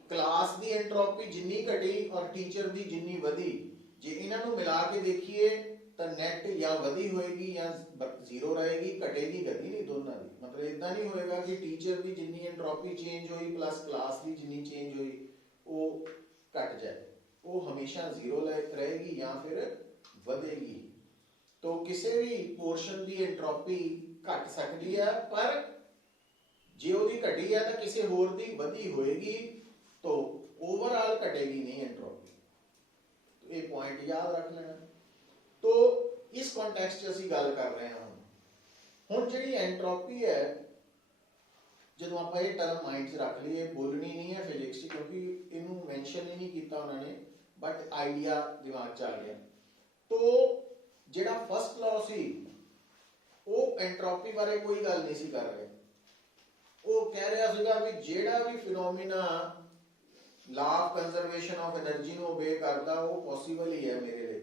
क्लास ਦੀ एंट्रोपी जिन्नी घटी और टीचर ਦੀ जिन्नी ਵਧੀ, ਜੇ ਇਹਨਾਂ ਨੂੰ ਮਿਲਾ ਕੇ ਦੇਖੀਏ ਤਾਂ ਨੈਟ ਜਾਂ ਵਧੀ ਹੋਏਗੀ ਜਾਂ ਜ਼ੀਰੋ ਰਹੇਗੀ, ਘਟੇਗੀ ਕਦੀ ਨਹੀਂ ਦੋਨਾਂ ਦੀ। ਮਤਲਬ ਇਦਾਂ ਨਹੀਂ ਹੋਏਗਾ ਕਿ ਟੀਚਰ ਦੀ ਜਿੰਨੀ ਐਂਟਰੋਪੀ ਚੇਂਜ ਹੋਈ ਪਲੱਸ ਕਲਾਸ ਦੀ ਜਿੰਨੀ ਚੇਂਜ ਹੋਈ ਉਹ ਘਟ ਜਾਏ, ਉਹ ਹਮੇਸ਼ਾ ਜ਼ੀਰੋ ਰਹੇਗੀ ਜਾਂ ਫਿਰ ਵਧੇਗੀ। तो ਕਿਸੇ ਵੀ ਪੋਰਸ਼ਨ ਦੀ ਐਂਟਰੋਪੀ ਘਟ ਸਕਦੀ ਹੈ, ਪਰ ਜੇ ਉਹਦੀ ਘਟੀ ਹੈ ਤਾਂ ਕਿਸੇ ਹੋਰ ਦੀ ਵਧੀ ਹੋਏਗੀ, तो ओवरऑल घटेगी नहीं एंट्रोपी। तो ये पॉइंट याद रख लेना। तो इस कॉन्टेक्स्ट ਅਸੀਂ ਗੱਲ ਕਰ ਰਹੇ ਹਾਂ ਹੁਣ ਜਿਹੜੀ एंट्रोपी है, ਜਦੋਂ ਆਪਾਂ ਇਹ ਟਰਮ ਮਾਈਂਡ 'ਚ ਰੱਖ ਲਈਏ, ਬੋਲਣੀ ਨਹੀਂ ਹੈ ਫਿਜ਼ਿਕਸ 'ਚ ਕਿਉਂਕਿ ਇਹਨੂੰ ਮੈਂਸ਼ਨ ਹੀ ਨਹੀਂ ਕੀਤਾ ਉਹਨਾਂ ਨੇ, ਬਟ ਆਈਡੀਆ ਦਿਮਾਗ 'ਚ ਆ ਗਿਆ। तो ਜਿਹੜਾ ਫਸਟ ਲਾਅ ਸੀ ਉਹ एंट्रोपी ਬਾਰੇ ਕੋਈ ਗੱਲ ਨਹੀਂ ਸੀ ਕਰ ਰਹੇ। ਉਹ ਕਹਿ ਰਿਹਾ ਸੀਗਾ ਵੀ ਜਿਹੜਾ ਵੀ ਫਿਨੋਮੀਨਾ law of conservation of energy ਨੂੰ ਓਬੇ ਕਰਦਾ ਉਹ ਪੋਸੀਬਲ ਹੀ ਹੈ ਮੇਰੇ ਲਈ।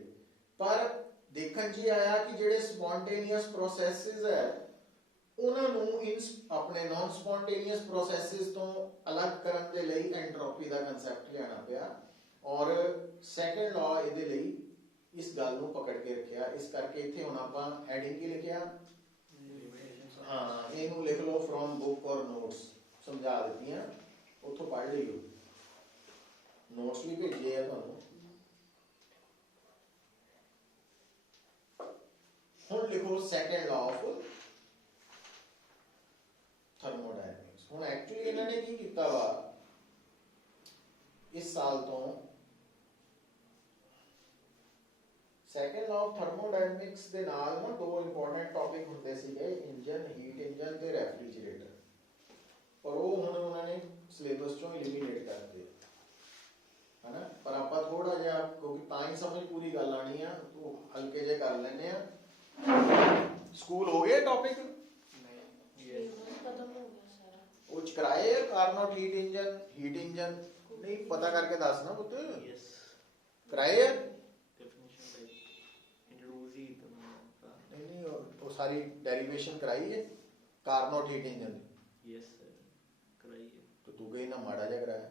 ਪਰ ਦੇਖਣ 'ਚ ਆਇਆ ਕਿ ਜਿਹੜੇ ਸਪੌਂਟੇਨੀਅਸ ਪ੍ਰੋਸੈਸਿਸ ਹੈ ਉਹਨਾਂ ਨੂੰ ਆਪਣੇ ਨਾਨ ਸਪੌਂਟੇਨੀਅਸ ਪ੍ਰੋਸੈਸਿਸ ਤੋਂ ਅਲੱਗ ਕਰਨ ਦੇ ਲਈ ਐਂਟਰੋਪੀ ਦਾ ਕਨਸੈਪਟ ਲਿਆਣਾ ਪਿਆ। ਔਰ ਸੈਕੰਡ ਲਾਅ ਇਹਦੇ ਲਈ ਇਸ ਗੱਲ ਨੂੰ ਪਕੜ ਕੇ ਰੱਖਿਆ। ਇਸ ਕਰਕੇ ਇੱਥੇ ਹੁਣ ਆਪਾਂ ਹੈਡਿੰਗ ਕੀ ਲਿਖਿਆ, ਹਾਂ ਇਹਨੂੰ ਲਿਖ ਲਓ ਫਰੋਮ ਬੁੱਕ ਔਰ ਨੋਟਸ, ਸਮਝਾ ਦਿੱਤੀਆਂ, ਉੱਥੋਂ ਪੜ੍ਹ ਲਈਓ, ਨੋਟਸ ਵੀ ਭੇਜੇ ਆ ਤੁਹਾਨੂੰ। ਹੁਣ ਲਿਖੋ ਸੈਕੰਡ ਲਾਅ ਆਫ ਥਰਮੋਡਾਇਨਾਮਿਕਸ। ਹੁਣ ਐਕਚੁਅਲੀ ਇਹਨਾਂ ਨੇ ਕੀ ਕੀਤਾ ਵਾ ਇਸ ਸਾਲ ਤੋਂ, ਸੈਕੰਡ ਲਾਅ ਆਫ ਥਰਮੋਡਾਇਨਾਮਿਕਸ ਦੇ ਨਾਲ ਨਾ ਦੋ ਇੰਪੋਰਟੈਂਟ ਟੌਪਿਕ ਹੁੰਦੇ ਸੀਗੇ, ਇੰਜਨ, ਹੀਟ ਇੰਜਨ ਤੇ ਰੈਫਰੀਜਰੇਟਰ, ਪਰ ਉਹ ਹੁਣ ਉਹਨਾਂ ਨੇ ਸਿਲੇਬਸ ਚੋਂ ਐਲੀਮੀਨੇਟ ਕਰਤੇ है ना। पर आप थोड़ा जिहा क्योंकि ताई समझ पूरी गल आनी है तो हल्के जे कर लेने आ। स्कूल हो गए टॉपिक वो कराए कार्नोट हीट इंजन नहीं पता करके दस ना पुत, कराए नहीं वो सारी डेरिवेशन कराई है Carnot heat engine. Yes sir कराई है। तो तू कहीं ना माड़ा जा कराया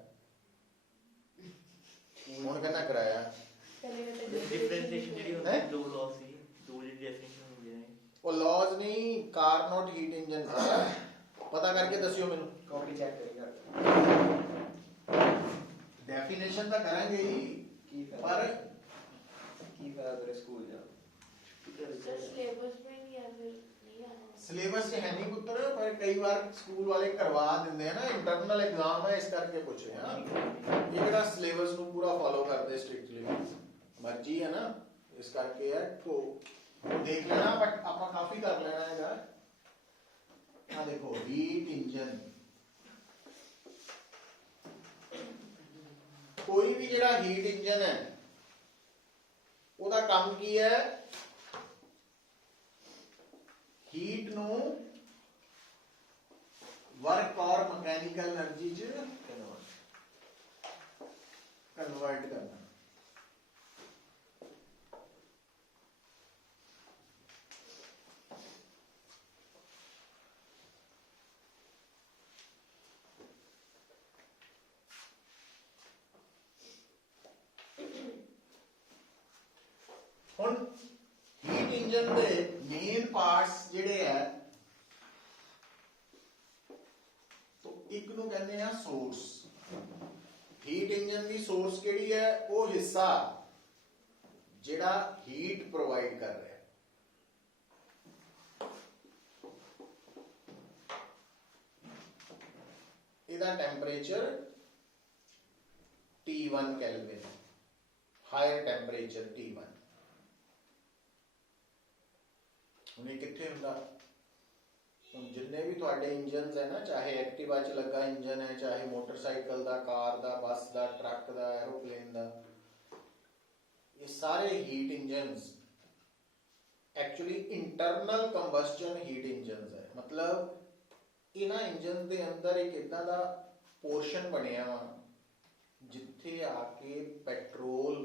ਹੁਣ ਕਹਿੰਦਾ ਕਰਾਇਆ ਡਿਫਰੈਂਸ਼ੀਏਸ਼ਨ ਜਿਹੜੀ ਹੁੰਦੀ ਹੈ ਦੋ ਲਾਅ ਸੀ, ਦੋ ਜਿਹੜੀ ਡੈਫੀਨੇਸ਼ਨ ਹੁੰਦੀਆਂ ਨੇ ਉਹ ਲਾਜ਼ ਨਹੀਂ, ਕਾਰਨੋਟ ਹੀਟ ਇੰਜਨ ਪਤਾ ਕਰਕੇ ਦੱਸਿਓ ਮੈਨੂੰ, कॉपी चेक करेगा ਡੈਫੀਨੇਸ਼ਨ ਤਾਂ ਕਰਾਂਗੇ ਹੀ की ਪਰ की फायदा तेरे स्कूल जा सिलेबस में नहीं है, फिर नहीं आना। ਸਿਲੇਬਸ 'ਚ ਹੈ ਨਹੀਂ ਪੁੱਤਰ, ਪਰ ਕਈ ਵਾਰ ਸਕੂਲ ਵਾਲੇ ਕਰਵਾ ਦਿੰਦੇ ਆ ਨਾ, ਇੰਟਰਨਲ ਐਗਜ਼ਾਮ ਹੈ ਇਸ ਕਰਕੇ ਪੁੱਛ ਰਹੇ ਹਾਂ। ਇਹ ਜਿਹੜਾ ਸਿਲੇਬਸ ਨੂੰ ਪੂਰਾ ਫਾਲੋ ਕਰਦੇ ਸਟ੍ਰਿਕਟਲੀ ਮਰਜ਼ੀ ਹੈ ਨਾ, ਇਸ ਕਰਕੇ ਹੈ। तो ਦੇਖ ਲੈਣਾ, ਬਟ ਆਪਾਂ ਕਾਫੀ ਕਰ ਲੈਣਾ ਹੈਗਾ। ਆ ਦੇਖੋ ਹੀਟ ਇੰਜਨ, ਕੋਈ ਵੀ ਜਿਹੜਾ ਹੀਟ ਇੰਜਨ ਹੈ ਉਹਦਾ ਕੰਮ ਕੀ ਹੈ, ਹੀਟ ਨੂੰ वर्क और मैकेनिकल एनर्जी च कन्वर्ट करना। हुण हीट इंजन दे मेन पार्ट्स जिहड़े है, एक ਨੂੰ ਕਹਿੰਦੇ ਆ ਸੋਰਸ। ਹੀਟ ਇੰਜਨ ਦੀ ਸੋਰਸ ਕਿਹੜੀ ਹੈ, ਉਹ ਹਿੱਸਾ ਜਿਹੜਾ ਹੀਟ ਪ੍ਰੋਵਾਈਡ ਕਰ ਰਿਹਾ। ਇਹਦਾ temperature T1 Kelvin, hire temperature T1। ਹੁਣ ਇਹ ਕਿੱਥੇ ਹੁੰਦਾ, जिन्ने भी तुहाडे इंजन है ना, चाहे एक्टिवा च लगा इंजन है, चाहे मोटरसाइकिल दा, कार दा, बस दा, ट्रक दा, एरोप्लेन दा, ये सारे heat engines actually internal combustion heat engine है। मतलब इन्हां इंजन के अंदर एक इदा का पोर्शन बनया वा जिथे आके पेट्रोल,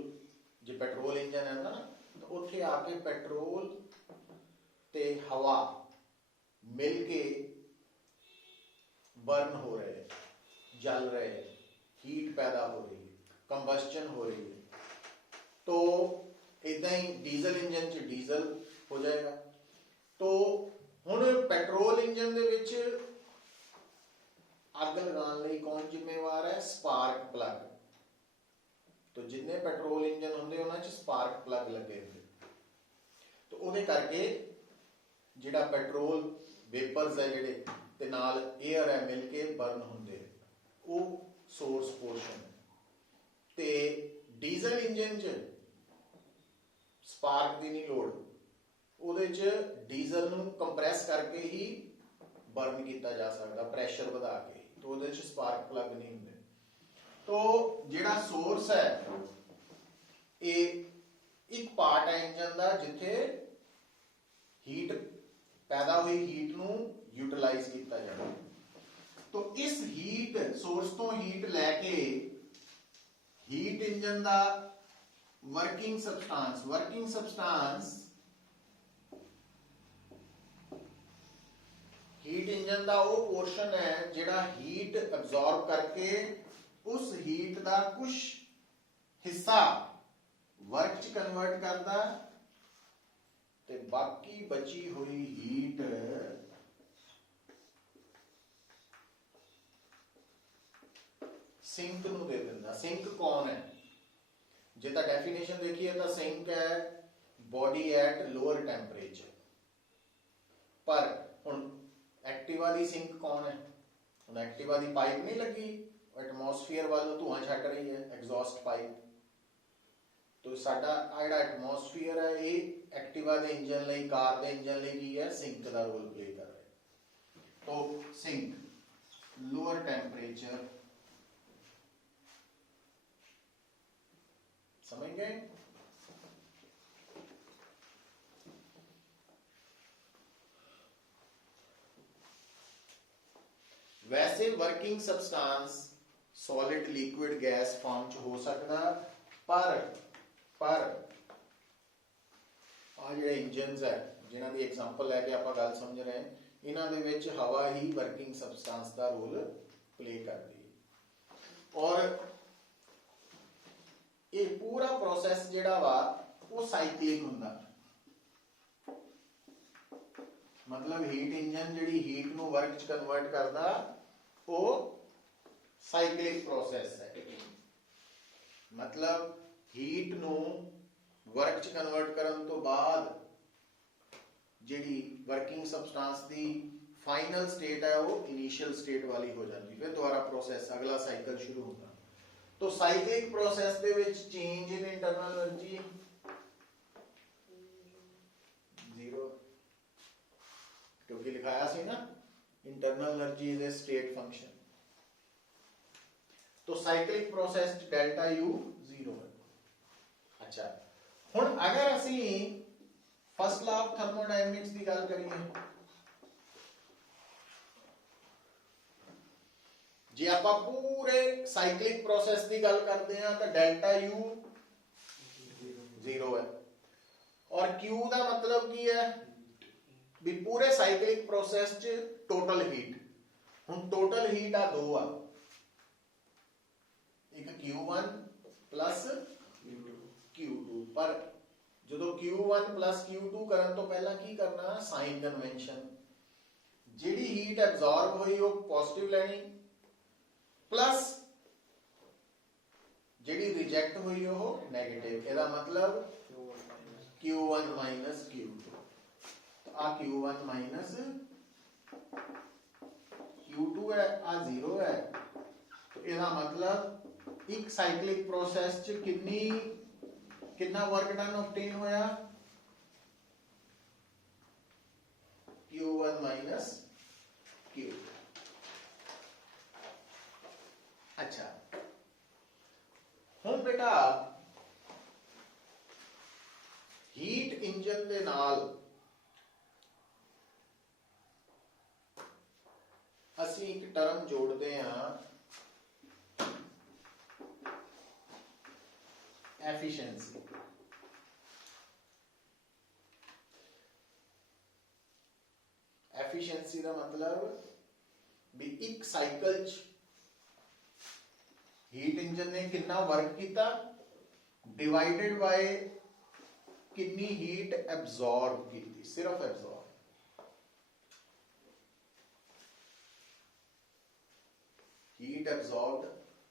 जो पेट्रोल इंजन है ना, तो उत्थे आके पेट्रोल ते हवा मिल के बर्न हो रहे, जल रहे, हीट पैदा हो रही है, कंबस्टन हो रही है। तो इदा ही डीजल इंजन च डीजल हो जाएगा। तो हुण पेट्रोल इंजन दे विच अग लगाने लई कौन जिम्मेवार है? Spark plug. तो जिन्ने पेट्रोल इंजन होंदे उन्हां च स्पार्क प्लग लगे होंदे, तो उहदे करके जिहड़ा पेट्रोल वेपर्स है जिहड़े ते नाल एयर है मिल के बर्न होंदे, वो सोर्स पोर्शन है। ते डीजल इंजन च स्पार्क की नहीं लोड़, उहदे च डीजल नूं कंप्रैस करके ही बर्न किया जा सकता, प्रैशर बढ़ा के, तो उहदे च स्पार्क प्लग नहीं होंदे। तो जिहड़ा सोर्स है ये एक पार्ट है इंजन का जिथे हीट पैदा हुई हीट नूं यूटिलाइज किया जाए। तो इस हीट सोर्स तो हीट लैके हीट इंजन का वर्किंग सबसटांस हीट इंजन का वो पोर्शन है जिहड़ा हीट अब्जॉर्ब करके उस हीट का कुछ हिस्सा वर्क च कन्वर्ट करता, ते बाकी बची हुई हीट सिंक नूं दे दिंदा। सिंक कौन है? जे तां डेफिनेशन देखिए तो सिंक है बॉडी एट लोअर टेंपरेचर। पर हुण एक्टिवा दी सिंक कौन है? हुण एक्टिवा दी पाइप नहीं लगी, एटमोसफेयर वालों धुआं छड्ड रही है, एग्जॉस्ट पाइप। तो साडा जिहड़ा एटमोसफेयर है ये एक्टिवा दे इंजन लई, कार दे इंजन लई की है? सिंक का रोल प्ले कर रहा है। तो सिंक लोअर टेंपरेचर, समझ गए? वैसे working सबसटांस solid liquid gas form च हो सकता, पर आ जिहड़े इंजन्स है जिन्हां दी एग्जांपल लैके आपां गल समझ रहे हैं, इन्हां दे विच हवा ही वर्किंग सबसटांस का रोल प्ले करती है। और ये पूरा प्रोसैस जिहड़ा वा वो साइक्लिक हुंदा। मतलब हीट इंजन जिहड़ी हीट नूं वर्क च कन्वर्ट करदा, वो साइक्लिक प्रोसैस है। मतलब हीट नूं वर्क च कन्वर्ट करन तो बाद जिहड़ी वर्किंग सबसटांस दी फाइनल स्टेट है वो इनिशियल स्टेट वाली हो जाती, फिर दोबारा प्रोसैस अगला साइकिल शुरू होता। तो साइक्लिक प्रोसैस दे विच change in internal energy zero, क्योंकि लिखाया सी ना internal energy is a state function. तो cyclic process delta U zero है। अच्छा, हुण अगर असी फर्स्ट लॉ ऑफ थर्मोडायनेमिक्स की गल करिए, जे आपां पूरे साइक्लिक प्रोसैस की गल करते हैं तो डेल्टा यू जीरो है। और क्यू का मतलब की है भी पूरे साइक्लिक प्रोसैस च टोटल हीट। हुण टोटल हीट आ दो आ, एक Q1 प्लस Q2। पर जो Q1 प्लस Q2 करन तो पहला की करना? Sign convention. जिहड़ी हीट एब्जॉर्ब हुई वो पॉजिटिव लैनी, प्लस जिहड़ी रिजेक्ट हुई वो नेगेटिव। इहदा मतलब Q1 माइनस Q2। तो आ Q1 माइनस Q2 है, आ जीरो है। तो इहदा मतलब एक साइक्लिक प्रोसैस च कितना वर्क डन ऑब्टेन होया? Q1 minus Q2। अच्छा, हुण बेटा हीट इंजन दे नाल ਟਰਮ ਜੋੜਦੇ ਆ ਐਫੀਸ਼ੀਐਂਸੀ। ਐਫੀਸ਼ੀਐਂਸੀ ਦਾ ਮਤਲਬ ਵੀ ਇੱਕ ਸਾਈਕਲ ਚ ਹੀਟ ਇੰਜਨ ਨੇ ਕਿੰਨਾ ਵਰਕ ਕੀਤਾ ਡਿਵਾਈਡਡ ਬਾय कितनी हीट एब्जॉर्ब की थी, सिर्फ absorb. Heat absorbed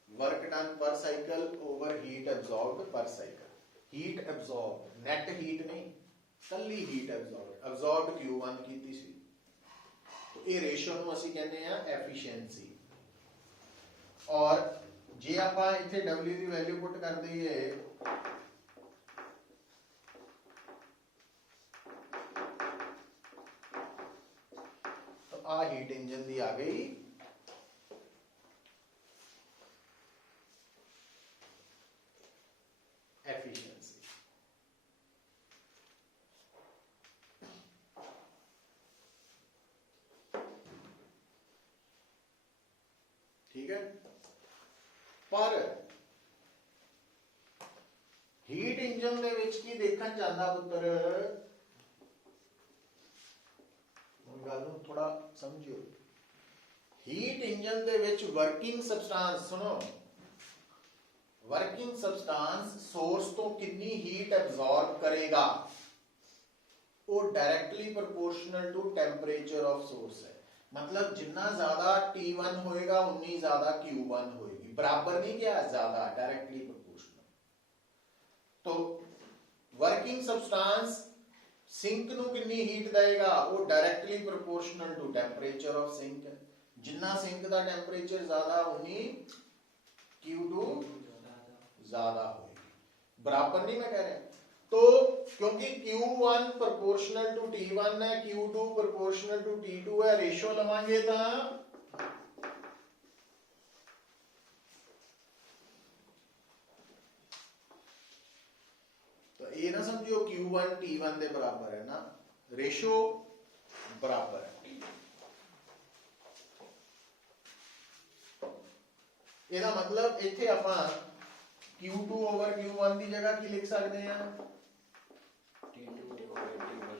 work done पर साइकिल ओवर हीट एब्जॉर्ब्ड पर cycle. Heat absorb net heat नहीं, कल्ली हीट एब्जॉर्ब एब्जॉर्ब्ड Q1 कीती सी। तो ये रेशो ਨੂੰ ਅਸੀਂ ਕਹਿੰਦੇ ਆ एफिशिएंसी। और ਜੇ ਆਪਾਂ ਇੱਥੇ W ਦੀ ਵੈਲਿਊ ਪੁੱਟ ਕਰ ਦਈਏ आ हीट इंजन दी आ गई एफिशिएंसी। ठीक है, पर हीट इंजन दे विच की देखण चाहता पुत्र गल नूं थोड़ा समझियो। हीट इंजन दे विच वर्किंग सबसटेंस सुनो, वर्किंग सबसटेंस सोर्स तो कितनी हीट एब्जॉर्ब करेगा वो directly proportional to temperature of source है। मतलब जितना ज्यादा T1 होएगा उतनी ज्यादा Q1 होएगी, बराबर नहीं क्या, ज्यादा, डायरेक्टली प्रोपोर्शनल। तो वर्किंग सबसटेंस सिंक ਨੂੰ ਕਿੰਨੀ ਹੀਟ ਦੇਗਾ ਉਹ directly proportional to temperature of sink ਹੈ। ਜਿੰਨਾ ਸਿੰਕ ਦਾ ਟੈਂਪਰੇਚਰ ਜ਼ਿਆਦਾ ਉਨੀ Q2 ज्यादा होगी, बराबर नहीं मैं कह रहा। तो क्योंकि Q1 प्रोपोर्शनल टू T1 है, Q2 प्रोपोर्शनल टू T2 है, रेशो लवांगे तो ये ना समझियो Q1 T1 दे बराबर है ना, रेशो बराबर है। ਇਹਦਾ मतलब ਇੱਥੇ ਆਪਾਂ Q2 over Q1 ਦੀ ਜਗ੍ਹਾ ਕੀ ਲਿਖ ਸਕਦੇ ਆ, T2 over T1।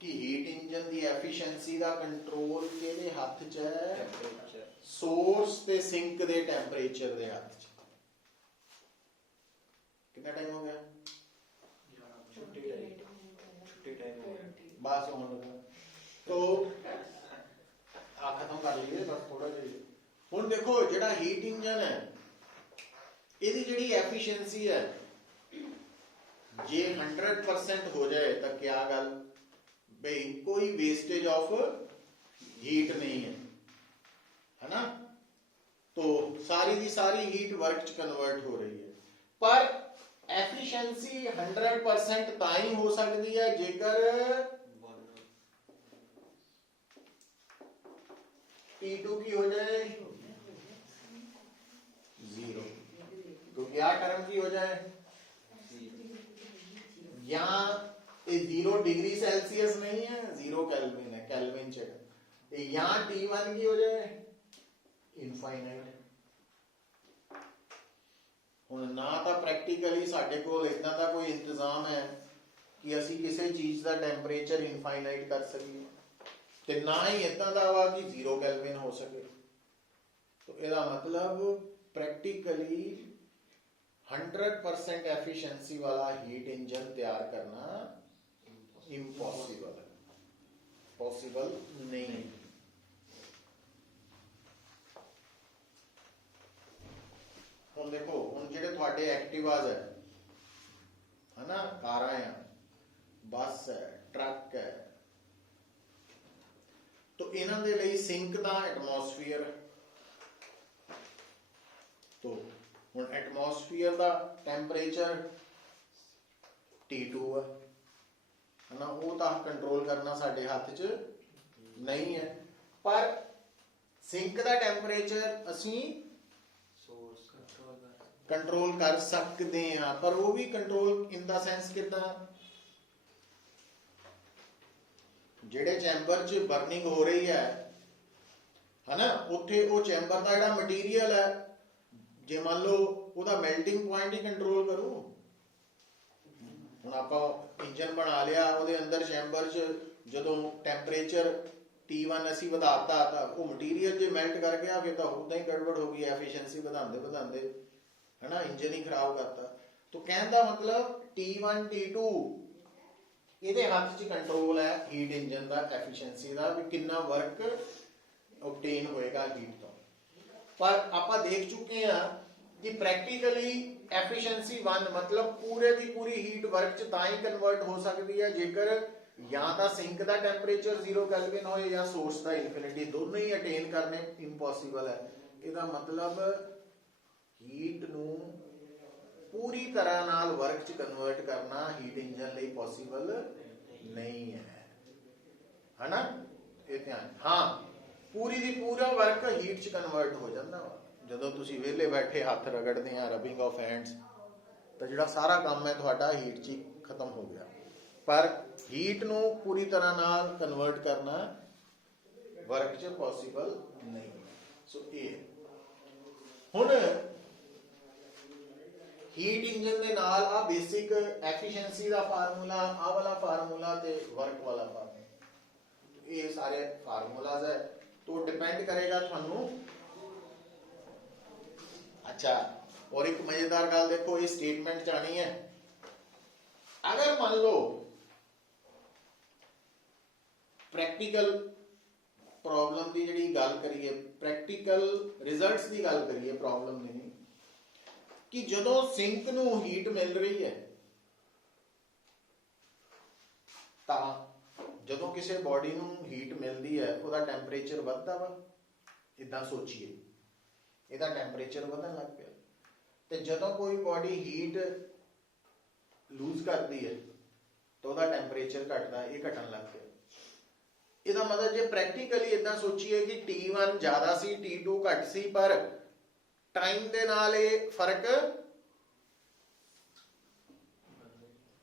कि हीट इंजन ਦੀ ਐਫੀਸ਼ੀਐਂਸੀ ਦਾ ਕੰਟਰੋਲ ਕਿਹਦੇ ਹੱਥ 'ਚ ਹੈ, ਟੈਂਪਰੇਚਰ, ਸੋਰਸ ਤੇ ਸਿੰਕ ਦੇ ਟੈਂਪਰੇਚਰ ਦੇ ਹੱਥ 'ਚ। कितना टाइम हो गया, छुट्टी टाइम हो गया। बस होने लगा तो खत्म कर लीजिए बस थोड़ा जिहा। हुण देखो जिहड़ा हीट इंजन है इहदी जिहड़ी एफिशिएंसी है जे 100% हो जाए तो क्या गल भाई कोई वेस्टेज ऑफ हीट नहीं है ना, तो सारी दी सारी हीट वर्क च कन्वर्ट हो रही है। पर एफिशिएंसी 100% ताई हो सकती है जेकर T2 की हो जाए 0, तो क्या टर्म की हो जाए, यहाँ 0 डिग्री सेल्सियस नहीं है, 0 केल्विन है, केल्विन च। यहाँ T1 की हो जाए इनफाइनाइट। ਹੁਣ ਨਾ ਤਾਂ ਪ੍ਰੈਕਟੀਕਲੀ ਸਾਡੇ ਕੋਲ ਇਦਾਂ ਦਾ ਕੋਈ ਇੰਤਜ਼ਾਮ ਹੈ ਕਿ ਅਸੀਂ ਕਿਸੇ ਚੀਜ਼ ਦਾ ਟੈਂਪਰੇਚਰ ਇਨਫਾਈਨਾਈਟ ਕਰ ਸਕੀਏ ਤੇ ਨਾ ਹੀ ਇਦਾਂ ਦਾ ਵਾ ਕਿ 0 ਕੈਲਵਿਨ ਹੋ ਸਕੇ। तो ਇਹਦਾ मतलब प्रैक्टिकली 100% एफिशिएंसी वाला हीट इंजन तैयार करना इम्पॉसिबल है, पॉसिबल नहीं। ਹੁਣ देखो ਹੁਣ ਜਿਹੜੇ ਤੁਹਾਡੇ ਐਕਟਿਵਾਜ਼ है ना, ਕਾਰਾਂ ਆ, ਬੱਸ है, ट्रक है, तो ਇਹਨਾਂ ਦੇ ਲਈ ਸਿੰਕ ਦਾ ਐਟਮੋਸਫੀਅਰ। तो ਹੁਣ ਐਟਮੋਸਫੀਅਰ ਦਾ ਟੈਂਪਰੇਚਰ T2 है ना, ਉਹ ਤਾਂ ਕੰਟਰੋਲ ਕਰਨਾ ਸਾਡੇ ਹੱਥ 'ਚ ਨਹੀਂ ਹੈ। ਪਰ ਸਿੰਕ ਦਾ ਟੈਂਪਰੇਚਰ ਅਸੀਂ ਕੰਟਰੋਲ ਕਰ ਸਕਦੇ ਆ, ਪਰ ਉਹ ਵੀ ਕੰਟਰੋਲ ਇਨ ਦਾ ਸੈਂਸ ਕਿਦਾਂ, ਜਿਹੜੇ ਚੈਂਬਰ 'ਚ ਬਰਨਿੰਗ ਹੋ ਰਹੀ ਹੈ ਹਨਾ, ਉੱਥੇ ਉਹ ਚੈਂਬਰ ਦਾ ਜਿਹੜਾ ਮਟੀਰੀਅਲ ਹੈ, ਜੇ ਮੰਨ ਲਓ ਉਹਦਾ ਮੈਲਟਿੰਗ ਪੁਆਇੰਟ ਹੀ ਕੰਟਰੋਲ ਕਰੂ। ਹੁਣ ਆਪਾਂ ਇੰਜਨ ਬਣਾ ਲਿਆ, ਉਹਦੇ ਅੰਦਰ ਚੈਂਬਰ 'ਚ ਜਦੋਂ ਟੈਂਪਰੇਚਰ T1 ਅਸੀਂ ਵਧਾਤਾ ਤਾਂ ਉਹ ਮਟੀਰੀਅਲ ਜੇ ਮੈਲਟ ਕਰ ਗਿਆ ਫਿਰ ਤਾਂ ਉਦਾਂ ਹੀ ਗੜਬੜ ਹੋ ਗਈ, ਐਫੀਸ਼ੀਐਂਸੀ ਵਧਾਉਂਦੇ ਵਧਾਉਂਦੇ ਹਨਾ ਇੰਜਨ ਹੀ ਖਰਾਬ ਕਰਤਾ। ਤਾਂ ਕਹਿਣ ਦਾ ਮਤਲਬ T1 T2 ਇਹਦੇ ਹੱਥ 'ਚ ਕੰਟਰੋਲ ਹੈ ਹੀਟ ਇੰਜਨ ਦਾ, ਐਫੀਸ਼ੀਐਂਸੀ ਦਾ, ਵੀ ਕਿੰਨਾ ਵਰਕ obtain ਹੋਏਗਾ ਹੀਟ ਤੋਂ। ਪਰ ਆਪਾਂ ਦੇਖ ਚੁੱਕੇ ਹਾਂ ਕਿ ਪ੍ਰੈਕਟੀਕਲੀ ਐਫੀਸ਼ੀਐਂਸੀ 1 ਮਤਲਬ ਪੂਰੇ ਦੀ ਪੂਰੀ ਹੀਟ ਵਰਕ 'ਚ ਤਾਂ ਹੀ ਕਨਵਰਟ ਹੋ ਸਕਦੀ ਹੈ ਜੇਕਰ ਜਾਂ ਤਾਂ ਸਿੰਕ ਦਾ ਟੈਂਪਰੇਚਰ 0 ਕੈਲਵਿਨ ਹੋਏ ਜਾਂ ਸੋਰਸ ਦਾ ਇਨਫਿਨਿਟੀ, ਦੋਨੋਂ ਹੀ ਅਟੇਨ ਕਰਨੇ ਇੰਪੋਸੀਬਲ ਹੈ। ਇਹਦਾ ਮਤਲਬ ਹੀਟ ਨੂੰ ਪੂਰੀ ਤਰ੍ਹਾਂ ਨਾਲ ਵਰਕ 'ਚ ਕਨਵਰਟ ਕਰਨਾ ਹੀਟ ਇੰਜਨ ਲਈ ਪੋਸੀਬਲ ਨਹੀਂ ਹੈ, ਹਨਾ, ਇਹ ਧਿਆਨ। ਹਾਂ, ਪੂਰੀ ਦੀ ਪੂਰਾ ਵਰਕ ਹੀਟ 'ਚ ਕਨਵਰਟ ਹੋ ਜਾਂਦਾ ਵਾ ਜਦੋਂ ਤੁਸੀਂ ਵਿਹਲੇ ਬੈਠੇ ਹੱਥ ਰਗੜਦੇ ਆ, ਰਬਿੰਗ ਆਫ ਹੈਂਡਸ, ਤਾਂ ਜਿਹੜਾ ਸਾਰਾ ਕੰਮ ਹੈ ਤੁਹਾਡਾ ਹੀਟ 'ਚ ਹੀ ਖਤਮ ਹੋ ਗਿਆ। ਪਰ ਹੀਟ ਨੂੰ ਪੂਰੀ ਤਰ੍ਹਾਂ ਨਾਲ ਕਨਵਰਟ ਕਰਨਾ ਵਰਕ 'ਚ ਪੋਸੀਬਲ ਨਹੀਂ। ਸੋ ਇਹ ਹੁਣ ਹੀਟ ਇੰਜਨ ਦੇ ਨਾਲ ਆ ਬੇਸਿਕ ਐਫੀਸ਼ੀਐਂਸੀ ਦਾ ਫਾਰਮੂਲਾ, ਆ ਵਾਲਾ ਫਾਰਮੂਲਾ ਤੇ ਵਰਕ ਵਾਲਾ ਫਾਰਮੂਲਾ, ਇਹ ਸਾਰੇ ਫਾਰਮੂਲਾਜ਼ ਹੈ। तो डिपेंड करेगा थानू। अच्छा, और एक मजेदार गल देखो, ये स्टेटमेंट जानी है, अगर मान लो प्रैक्टिकल प्रॉब्लम की जी गल करिए, प्रैक्टिकल रिजल्ट्स की गल करिए, प्रॉब्लम नहीं कि जदों सिंक नू हीट मिल रही है तां ਜਦੋਂ ਕਿਸੇ ਬੋਡੀ ਨੂੰ ਹੀਟ ਮਿਲਦੀ ਹੈ ਉਹਦਾ ਟੈਂਪਰੇਚਰ ਵੱਧਦਾ ਵਾ, ਇਦਾਂ ਸੋਚੀਏ, ਇਹਦਾ ਟੈਂਪਰੇਚਰ ਵਧਣ ਲੱਗ ਪਿਆ। ਤੇ ਜਦੋਂ ਕੋਈ ਬੋਡੀ ਹੀਟ ਲੂਜ਼ ਕਰਦੀ ਹੈ ਤਾਂ ਉਹਦਾ ਟੈਂਪਰੇਚਰ ਘਟਦਾ, ਇਹ ਘਟਣ ਲੱਗ ਪਿਆ। ਇਹਦਾ ਮਤਲਬ ਜੇ ਪ੍ਰੈਕਟੀਕਲੀ ਇਦਾਂ ਸੋਚੀਏ ਕਿ T1 ਜ਼ਿਆਦਾ ਸੀ, T2 ਘੱਟ ਸੀ, ਪਰ ਟਾਈਮ ਦੇ ਨਾਲ ਇਹ ਫਰਕ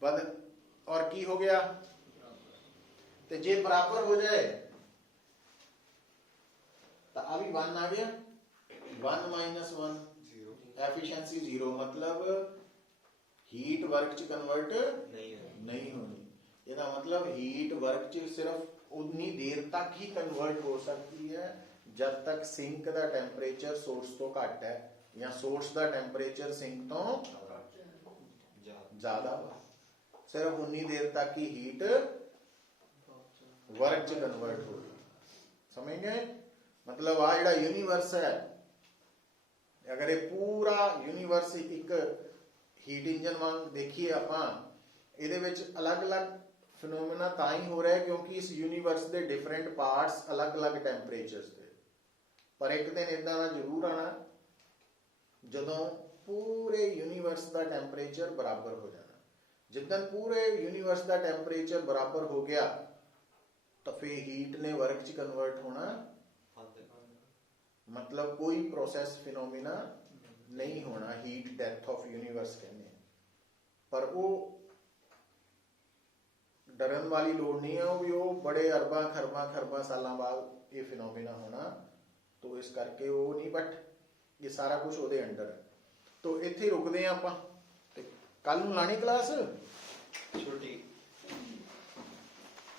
ਵੱਧ, ਔਰ ਕੀ ਹੋ ਗਿਆ, ਤੇ ਜੇ ਬਰਾਬਰ ਹੋ ਜਾਏ ਤਾਂ ਆ ਵੀ 1 ਆ ਗਿਆ, 1 ਮਾਈਨਸ 1 ਐਫੀਸ਼ੀਐਂਸੀ 0, मतलब ਹੀਟ ਵਰਕ ਚ ਕਨਵਰਟ ਨਹੀਂ ਹੋਣੀ। ਇਹਦਾ ਮਤਲਬ ਹੀਟ ਵਰਕ ਚ ਸਿਰਫ ਉਨੀ ਦੇਰ ਤੱਕ ਹੀ ਕਨਵਰਟ ਹੋ ਸਕਦੀ ਹੈ ਜਦ ਤੱਕ ਸਿੰਕ ਦਾ ਟੈਂਪਰੇਚਰ ਸੋਰਸ ਤੋਂ ਘੱਟ ਹੈ ਜਾਂ ਸੋਰਸ ਦਾ ਟੈਂਪਰੇਚਰ ਸਿੰਕ ਤੋਂ ਜ਼ਿਆਦਾ ਵਾ। ਸਿਰਫ ਉਨੀ ਦੇਰ ਤੱਕ ਹੀ ਹੀਟ वर्क च कन्वर्ट हो रही। समझ गए? मतलब आ जिहड़ा यूनीवर्स है, अगर ये पूरा यूनीवर्स एक हीट इंजन वांग देखिए आपां, इहदे विच अलग अलग फिनोमेना तां ही हो रहा है क्योंकि इस यूनीवर्स के डिफरेंट पार्ट्स अलग अलग टैंपरेचर्स दे। पर एक दिन इदां दा जरूर आना जदों पूरे यूनीवर्स का टैंपरेचर बराबर हो जाना। जिद्दन पूरे यूनीवर्स का टैंपरेचर बराबर हो गया तो फिर हीट ने वर्क च कन्वर्ट होना, मतलब कोई प्रोसेस फिनोमिना नहीं होना, हीट डेथ ऑफ यूनिवर्स कहने। पर वो डरन वाली लोड़ नहीं है, भी वो बड़े अरबा खरबा सालों बाद ये फिनोमिना होना, तो इस करके वो नहीं, बट ये सारा कुछ ਉਹਦੇ अंडर है। तो इत्थे रुकते हैं आपां, ते कल नूं लाणी क्लास छुट्टी।